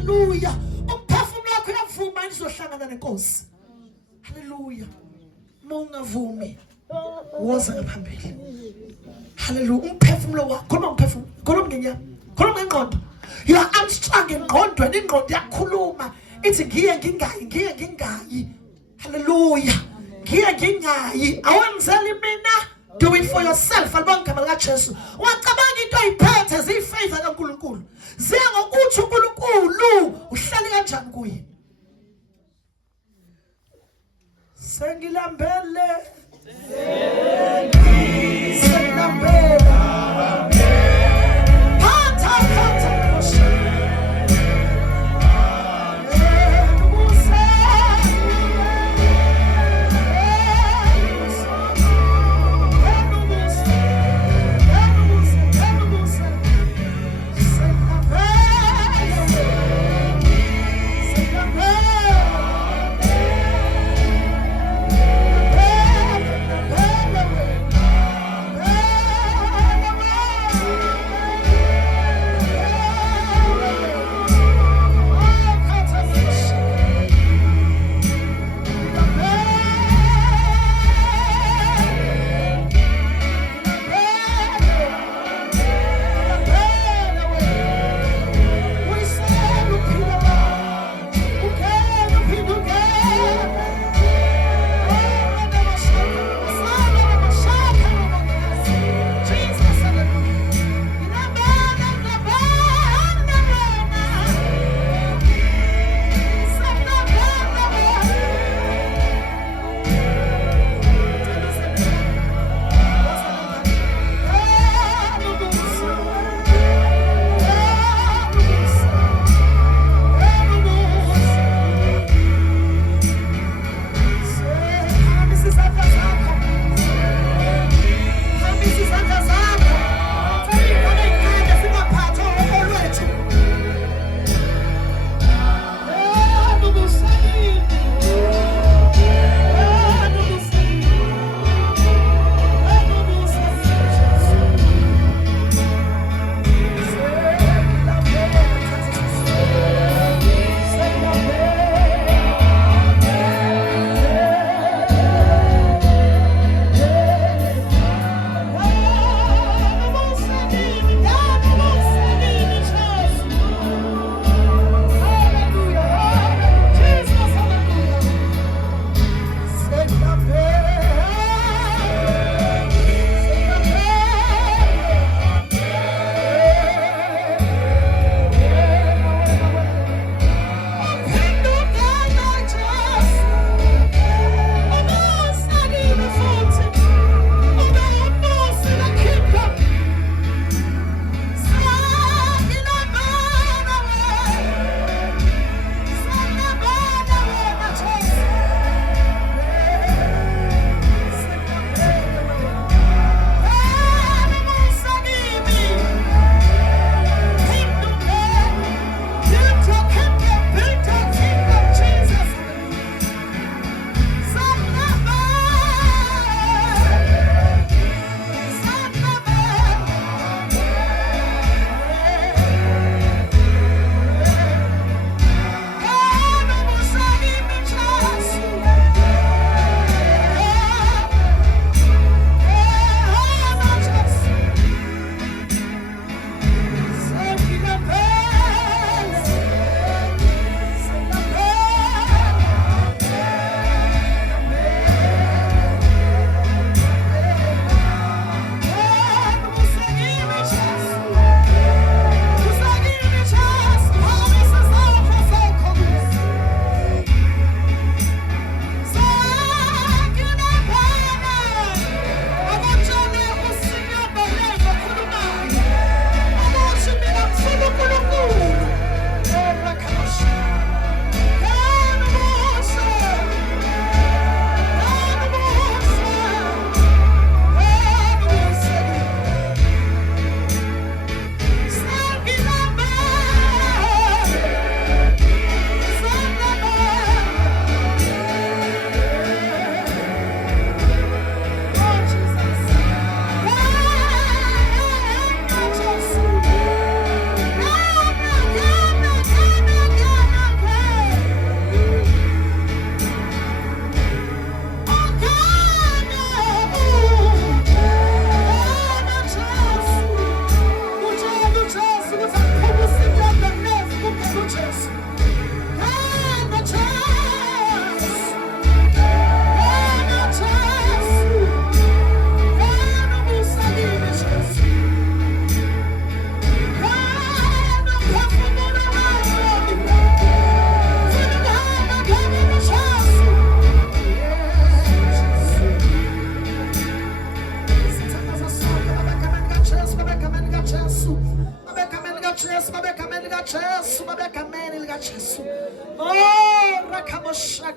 Hallelujah. Umphefumulo wakho uyavuma izohlangana nenkosi. Hallelujah. Mongavumi woza ngaphambili. Hallelujah. Umphefumulo wakho khona umphefumulo khona ngenyama khona ngengqondo. You are unstrung engqondweni, ingqondo yakhuluma ithi ngiye ngingayi. Hallelujah. Ngiye ngingayi awenzeli mina. Do it for yourself. Alibonga igama likaJesu. Ungacabanga into ayiphethe ziyifavor kaNkulunkulu. Ziya ngokuthi uNkulunkulu uhleli kanjani kuye. Sengilambele. Sengilambele.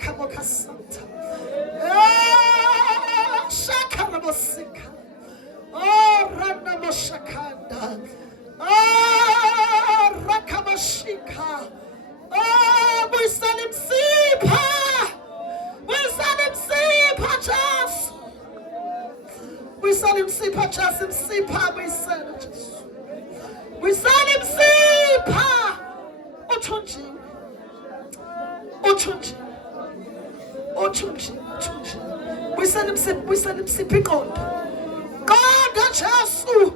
rakamokasanta. Shakarabosika. Oh, Ranamashakanda. Oh, Rakamashika. Oh, we send him Sipa. We send him Sipa, just. We send him Sipa, just him Sipa. We send him just. We send him Sipa. Otunji. Otunji. Otunji. Otunji. We send him Sipa. We send him Sipa. God. God, Jesu.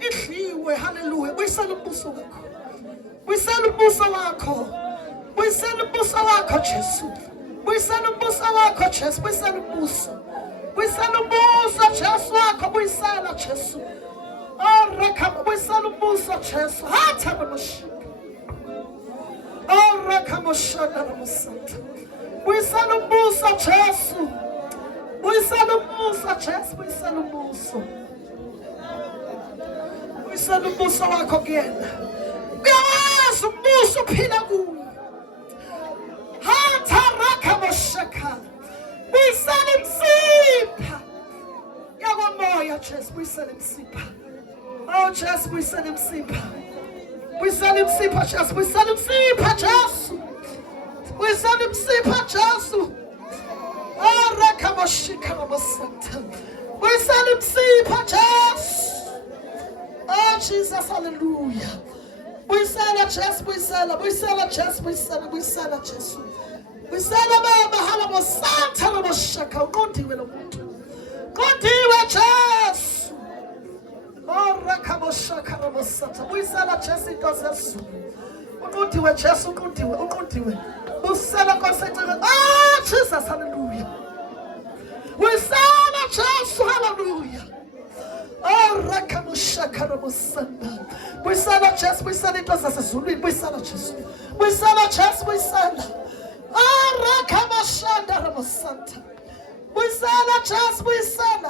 Ihliwe, hallelujah. We send him Buso wako. We send him Buso wako. We send him Buso wako, Jesu. We send him Buso wako, Jesu. We send him Buso. We send him Buso, Jesu wako. We send him Jesu. Oh, Rakam. We send him Buso, Jesu. Hataramoshika. Oh, Rakamoshana Ramasanta. We send him Buso, Jesu. We send him Buso, Jesu. We send him Buso. We send him Buso wako again. Gawazi umbuso phila kuyo. Hatarakamashaka. We send him Sipa. Yagomoya, Jesu. We send him Sipa. Oh, Jesu, we send him Sipa. We send him Sipa, Jesu. We send him Sipa, Jesu. We send him Sipa, Jesu. Oh, Rakamashika Ramasanta. We send him Sipa, Jesu. Oh, Jesus, hallelujah. We send a chest, we send a chest, we send a chest. We send a mama, halamo santa, halamo shaka, continue the mood. Continue chest. Oh, rakamo shaka, halamo santa. We send a chest, it does us. Continue chest, continue. We send a consent. Ah, Jesus, hallelujah. We send a chest, hallelujah. Oh, Rakamushakaramusanda. We send a chest, we send it to us as a we send a chest. We send a chest, we send. Oh, Rakamashanda Ramusanta. We send a chest, we send.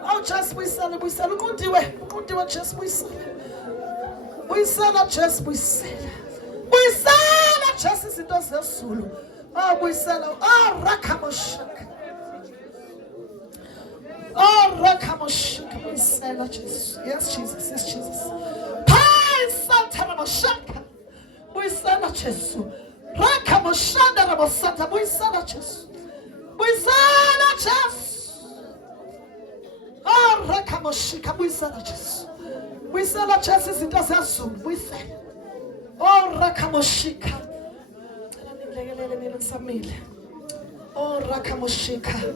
Oh, chest, we send. We send. Go do it, chest, we send. We send a chest, we send. We send a chest, it does a solo. Oh, we send. Oh, Rakamushaka. Oh, Rakamoshika, we send a Jesus. Yes, Jesus, yes, Jesus. Pai Santa Ramoshaka, we send a Jesus. Rakamoshanda Ramosanta, we send a Jesus. We send a Jesus. Oh, Rakamoshika, we send a Jesus. We send a Jesus, it does us soon. We send. Oh, Rakamoshika. Oh, Rakamoshika.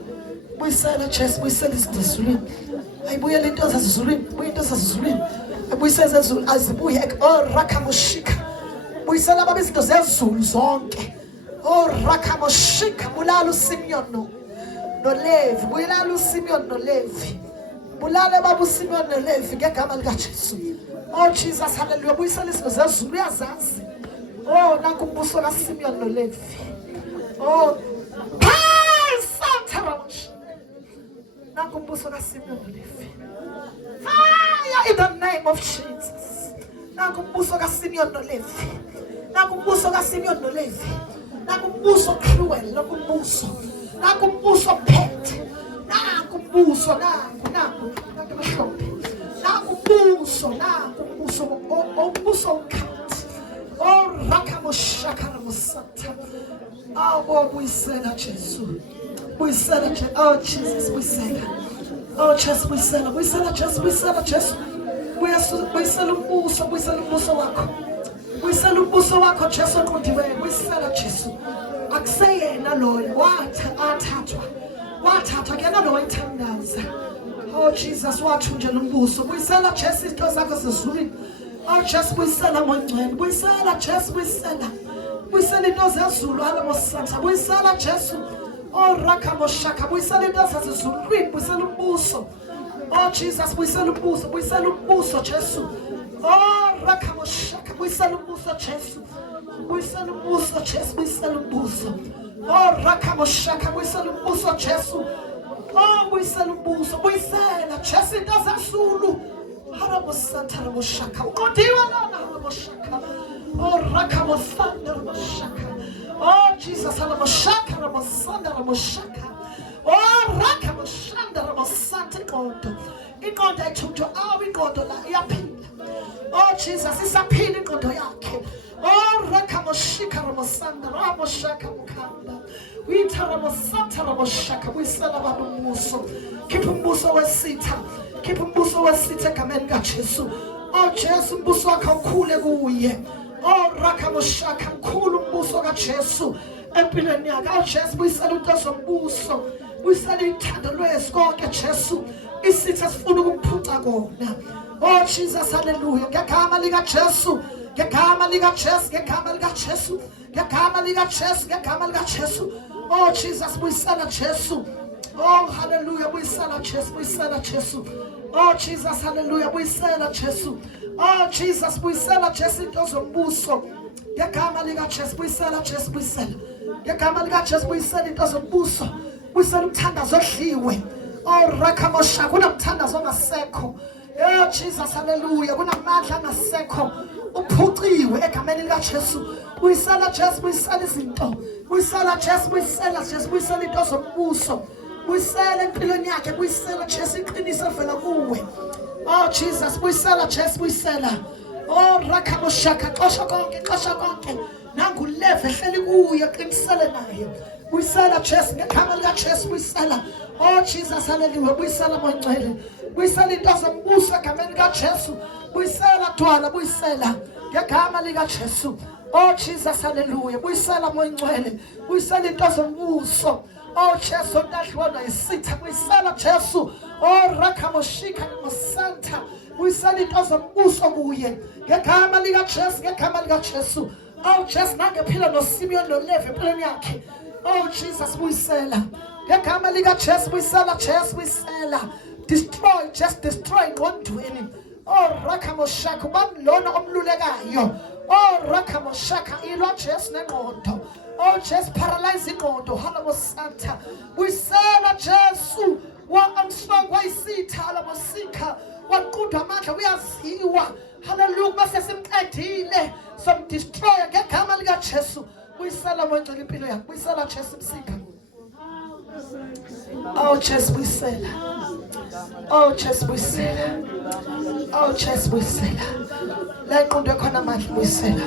We sell a chest, we sell this to Surin. I will let us as Surin, we does as Surin. We sell as we have oh Rakamoshika. We sell a business to Zul Zonke. Oh Rakamoshika, Mulalu Simeon no lev, Mulalu Simeon no lev. Mulale Babu Simeon no lev, get Gamal Gatches. Oh Jesus, hallelujah. We sell this to Zuriazaz. Oh Nakumbusola Simeon no lev. Oh Santa Fire in the name of Jesus. Nakumbuso Simeon no live. Nakumbuso Simeon no live. Nakumbuso cruel. Nakumbuso pet. Nakumbuso cat. Oh Rakamoshakaramusanta. Oh Lord, we send a Jesus. We send a Jesus. Oh Jesus, we send it. Oh Jesus, we send it. We send a Jesus. We send a Jesus. We send a buso. We send a buso wako. We send a buso wako. Jesus, we send a Jesus. Akseye na Lord. What again? No itandaza. Oh Jesus, what unje lumbuso. We send a Jesus. Tozaka sesuri. Oh Jesus, we send a one. We send a Jesus. We send a. We send it as a Zulu, Alamosanta. We send a Jesus. Oh, Rakamoshaka. We send it as a Zulu. We send a buso. Oh, Jesus. We send a buso. We send a buso, Jesus. Oh, Rakamoshaka. We send a buso, Jesus. We send a buso, Jesus. We send a buso. Oh, Rakamoshaka. We send a buso, Jesus. Oh, we send a buso. We send a Jesus. It as a Zulu. Haramosanta, Ramoshaka. Continue on, Haramoshaka. Oh, Rakamosanda Ramoshaka. Oh Jesus, Alamoshaka, Ramasanda, Ramoshaka. Oh, Raka, Moshanda, Ramasanta, Gondo. Ingondo ethuthwa awu ingondo la iyaphila. Oh Jesus, isaphila ingondo yakhe. Oh Rakamoshika Ramasanda, Ramoshaka Mukanda. Witaramasanta Ramoshaka, wisela abantu umbuso. Khipha umbuso wesitha. Khipha umbuso wesitha egameni kaJesu. Oh Jesu, umbuso wakhe ukhule kuye. Oh Rakamoshaka, mkhulu umbuso kaJesu empilweni yakhe. Oh Jesu, buyisela uNtozo mbuso. Buyisela ithando lwesi konke Jesu. Isitha sifuna ukumphuca kona. Oh Jesus, hallelujah. Ngegama lika Jesu. Ngegama lika Jesu. Ngegama lika Jesu. Ngegama lika Jesu. Ngegama lika Jesu. Oh Jesus, buyisela Jesu. Oh hallelujah, buyisela Jesu. Buyisela Jesu. Oh Jesus, hallelujah, buyisela Jesu. Oh Jesus, buyisela Jesu intozo mbuso. Ngegama lika Jesu, buyisela Jesu, buyisela. Ngegama lika Jesu, buyisela intozo mbuso. Buyisela umthandazo odliwe. Oh Rakamosha, kunamthandazo ongasekho. Oh Jesus, hallelujah, kunamandla angasekho. Uphuciwe egameni lika Jesu. Buyisela Jesu, buyisela izinto. Buyisela Jesu, buyisela Jesu, buyisela intozo mbuso. Buyisela empilweni yakhe, buyisela Jesu iqiniso evela kuwe. Oh Jesus, buyisela Jesu, buyisela. Oh Rakamoshaka, xosha konke. Nangu leve hleli kuye qinisele naye. Buyisela Jesu ngegama lika Jesu, buyisela. Oh Jesus, hallelujah, buyisela moyingcwele. Buyisela intozo mbuso egameni lika Jesu. Buyisela Dwala, buyisela ngegama lika Jesu. Oh Jesus, hallelujah, buyisela moyingcwele. Buyisela intozo mbuso. Oh Jesu, ndahluwana isitha, buyisela Jesu. Oh Rakamoshika Masanta, buyisela intozo mbuso kuye ngegama lika Jesu, ngegama lika Jesu. Oh Jesu, nangephila noSimeon noLevi empilweni yakhe. Oh Jesus, buyisela ngegama lika Jesu, buyisela Jesu, buyisela. Destroy, just destroy ngondweni. Oh Rakamoshaka, ubani lona omlulekayo. Oh Rakamoshaka, ilwa Jesu nengqondo. Oh Jesu, paralyze ingqondo. Halabosanta, buyisela Jesu. Wa-Armstrong wayisitha halabosika. Waqudha amandla uyaziwa. Hallelujah, base simqedile. Somdestroya ngegama lika Jesu. Buyisela moyingcwele impilo yakhe. Buyisela Jesu msika. Oh Jesu, buyisela. Oh Jesu, buyisela. Oh Jesu, buyisela. La ingqondo khona manje buyisela.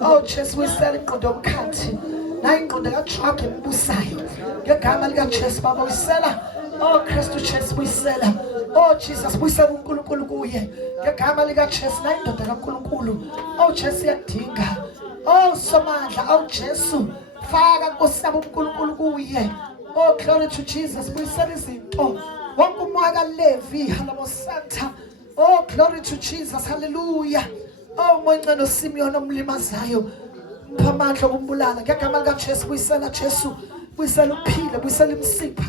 Oh Jesu, buyisela ingqondo yomkhathi. Na ingqondo kaJob embusayo. Ngegama lika Jesu baba buyisela. Oh Kristu Jesu, buyisela. Oh Jesus, buyisela uNkulunkulu kuye ngegama lika Jesu na indoda kaNkulunkulu. Oh Jesu yadinga. Oh somandla, oh Jesu, faka Nkosi yami uNkulunkulu kuye. Oh glory to Jesus, buyisela izinto. Wonke umoya kaLevi halabosanta. Oh glory to Jesus, hallelujah. Oh moyingcwele noSimeon omlimazayo. Phamandla okumbulala ngegama lika Jesu, buyisela Jesu. Buyisela uphile, buyisela imsipha.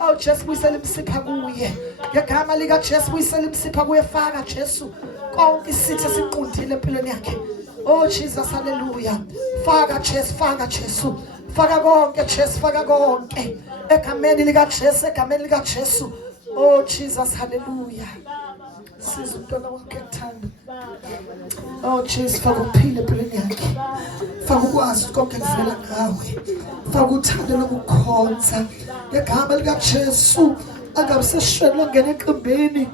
Oh Jesu, buyisela imsipha kuye ngegama lika Jesu, buyisela imsipha kuye, faka Jesu konke isitha siqundile empilweni yakhe. Oh Jesus, hallelujah, faka Jesu, faka Jesu, faka konke Jesu, faka konke egameni lika Jesu, egameni lika Jesu. Oh Jesus, hallelujah, siza umntwana wakhe ekuthanda. Oh Jesus, faka ukuphila empilweni yakhe, faka ukwazi konke kuvela ngawe, faka uthando lokukhonza ngegama lika Jesu. Angabe seshwele longena eqembeni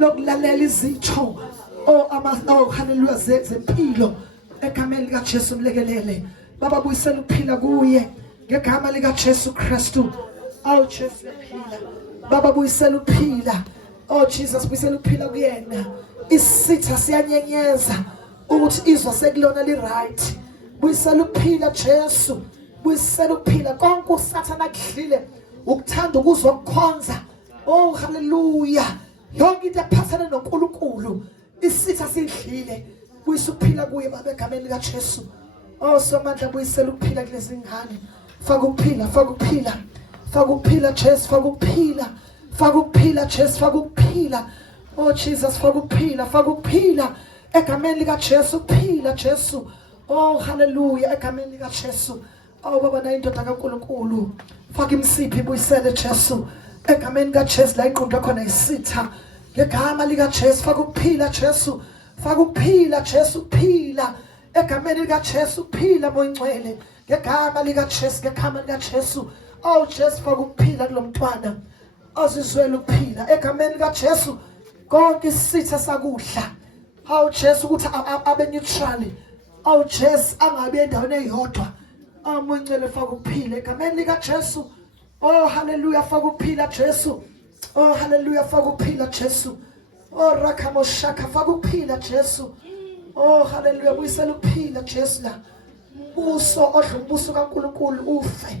lokulalela izitho. Oh hallelujah, zempilo egameni lika Jesu mlekelele. Baba buyisela ukuphila kuye ngegama lika Jesu Kristu. Oh Jesu uyaphila. Baba buyisela ukuphila. Oh Jesus, buyisela ukuphila kuyena. Isitha siyanyenyeza ukuthi izwa sekulona li right. Buyisela ukuphila Jesu. Buyisela ukuphila konke uSathana akudlile ukuthanda ukuzwa ukukhonza. Oh hallelujah, yonke into ephathana noNkulunkulu isitha sidlile. Buyisa ukuphila kuye baba egameni lika Jesu. Oh somandla, buyisela ukuphila kulezi ngane. Faka ukuphila, faka ukuphila. Faka ukuphila Jesu, faka ukuphila. Faka ukuphila Jesu, faka ukuphila. Oh Jesus, faka ukuphila, faka ukuphila egameni lika Jesu, ukuphila Jesu. Oh hallelujah, egameni lika Jesu. Oh baba na indoda kaNkulunkulu, faka imsiphi buyisele Jesu egameni lika Jesu. La iqondo khona isitha ngegama lika Jesu, faka ukuphila Jesu, faka ukuphila Jesu, ukuphila egameni lika Jesu, ukuphila moyingcwele ngegama likaJesu, ngegama likaJesu. Oh Jesu, faka ukuphila kulo mntwana, azizwele ukuphila egameni likaJesu. Konke isitha sakudla, hawu Jesu, ukuthi abe neutral. Awu Jesu, angabe endaweni eyodwa. Amuncele faka ukuphila egameni likaJesu. Oh hallelujah, faka ukuphila Jesu. Oh hallelujah, faka ukuphila Jesu. Oh rakamoshaka, faka ukuphila Jesu. Oh hallelujah, buyisela ukuphila Jesu la. Buso odla ubuso kaNkulunkulu ufe.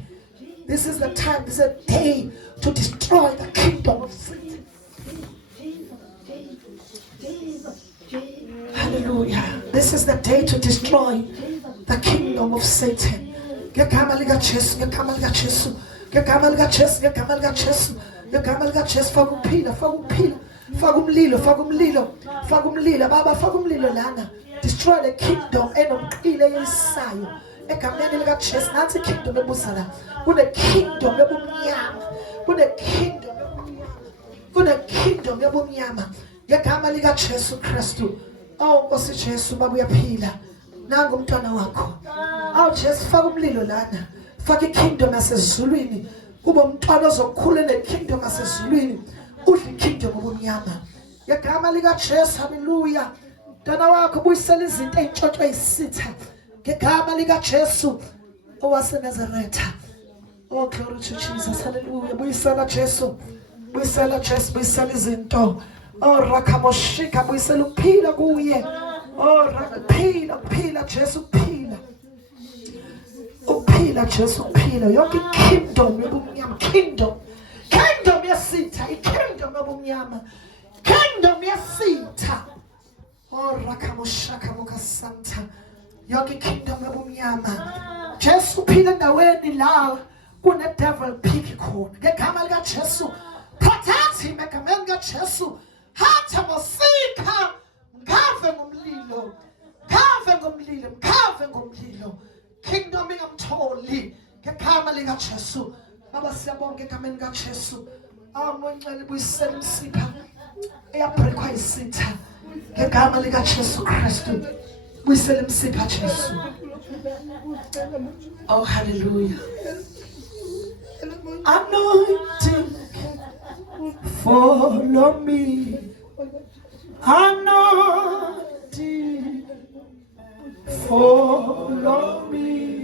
This is the time, this is a day to destroy the kingdom of Satan. Hallelujah. This is the day to destroy the kingdom of Satan. Ngegama likaJesu, ngegama likaJesu, ngegama likaJesu, ngegama likaJesu, ngegama likaJesu. Faka ukuphila, faka ukuphila, faka umlilo, faka umlilo, faka umlilo. Baba, faka umlilo lana. Destroy the kingdom enobuqile yesayo. Egameni likaJesu, nansi kingdom ebusala. Kune kingdom yobumnyama, kune kingdom yobumnyama, kune kingdom yobumnyama. Ngegama likaJesu Kristu. Oh Nkosi Jesu, baba uyaphila. Nangu umntwana wakho. Awu Jesu, faka umlilo lana. Faka ikingdom yasezulwini. Kube umntwana ozokhula nekingdom yasezulwini. Udle ikingdom yobumnyama. Ngegama likaJesu, hallelujah. Mntwana wakho buyisela izinto ey'ntshontsho ey'sitha. Ngegama likaJesu owaseNazaretha. Oh glory to Jesus, hallelujah. Buyisela Jesu, buyisela Jesu, buyisela izinto. Oh rakamoshika, buyisela ukuphila kuye. Oh ukuphila, ukuphila Jesu, ukuphila. Ukuphila Jesu, ukuphila. Yonke kingdom yobumnyama, kingdom yasitha, ikingdom yobumnyama, kingdom yasitha. Oh rakamoshaka mukasanta. Yonke kingdom yobumnyama. Jesu uphila endaweni la kune devil phiki khona. Ngegama likaJesu, protect him egameni likaJesu. Hatha mosika, mkhave ngomlilo, mkhave ngomlilo, mkhave ngomlilo. Kingdom ingamtholi ngegama likaJesu. Baba siyabonga egameni likaJesu. Amuncele buyisela umsipha eyabreakwa isitha ngegama likaJesu Kristu. Buyisela umsipha Jesu. Oh hallelujah. Anointing follow me. Anointing follow me.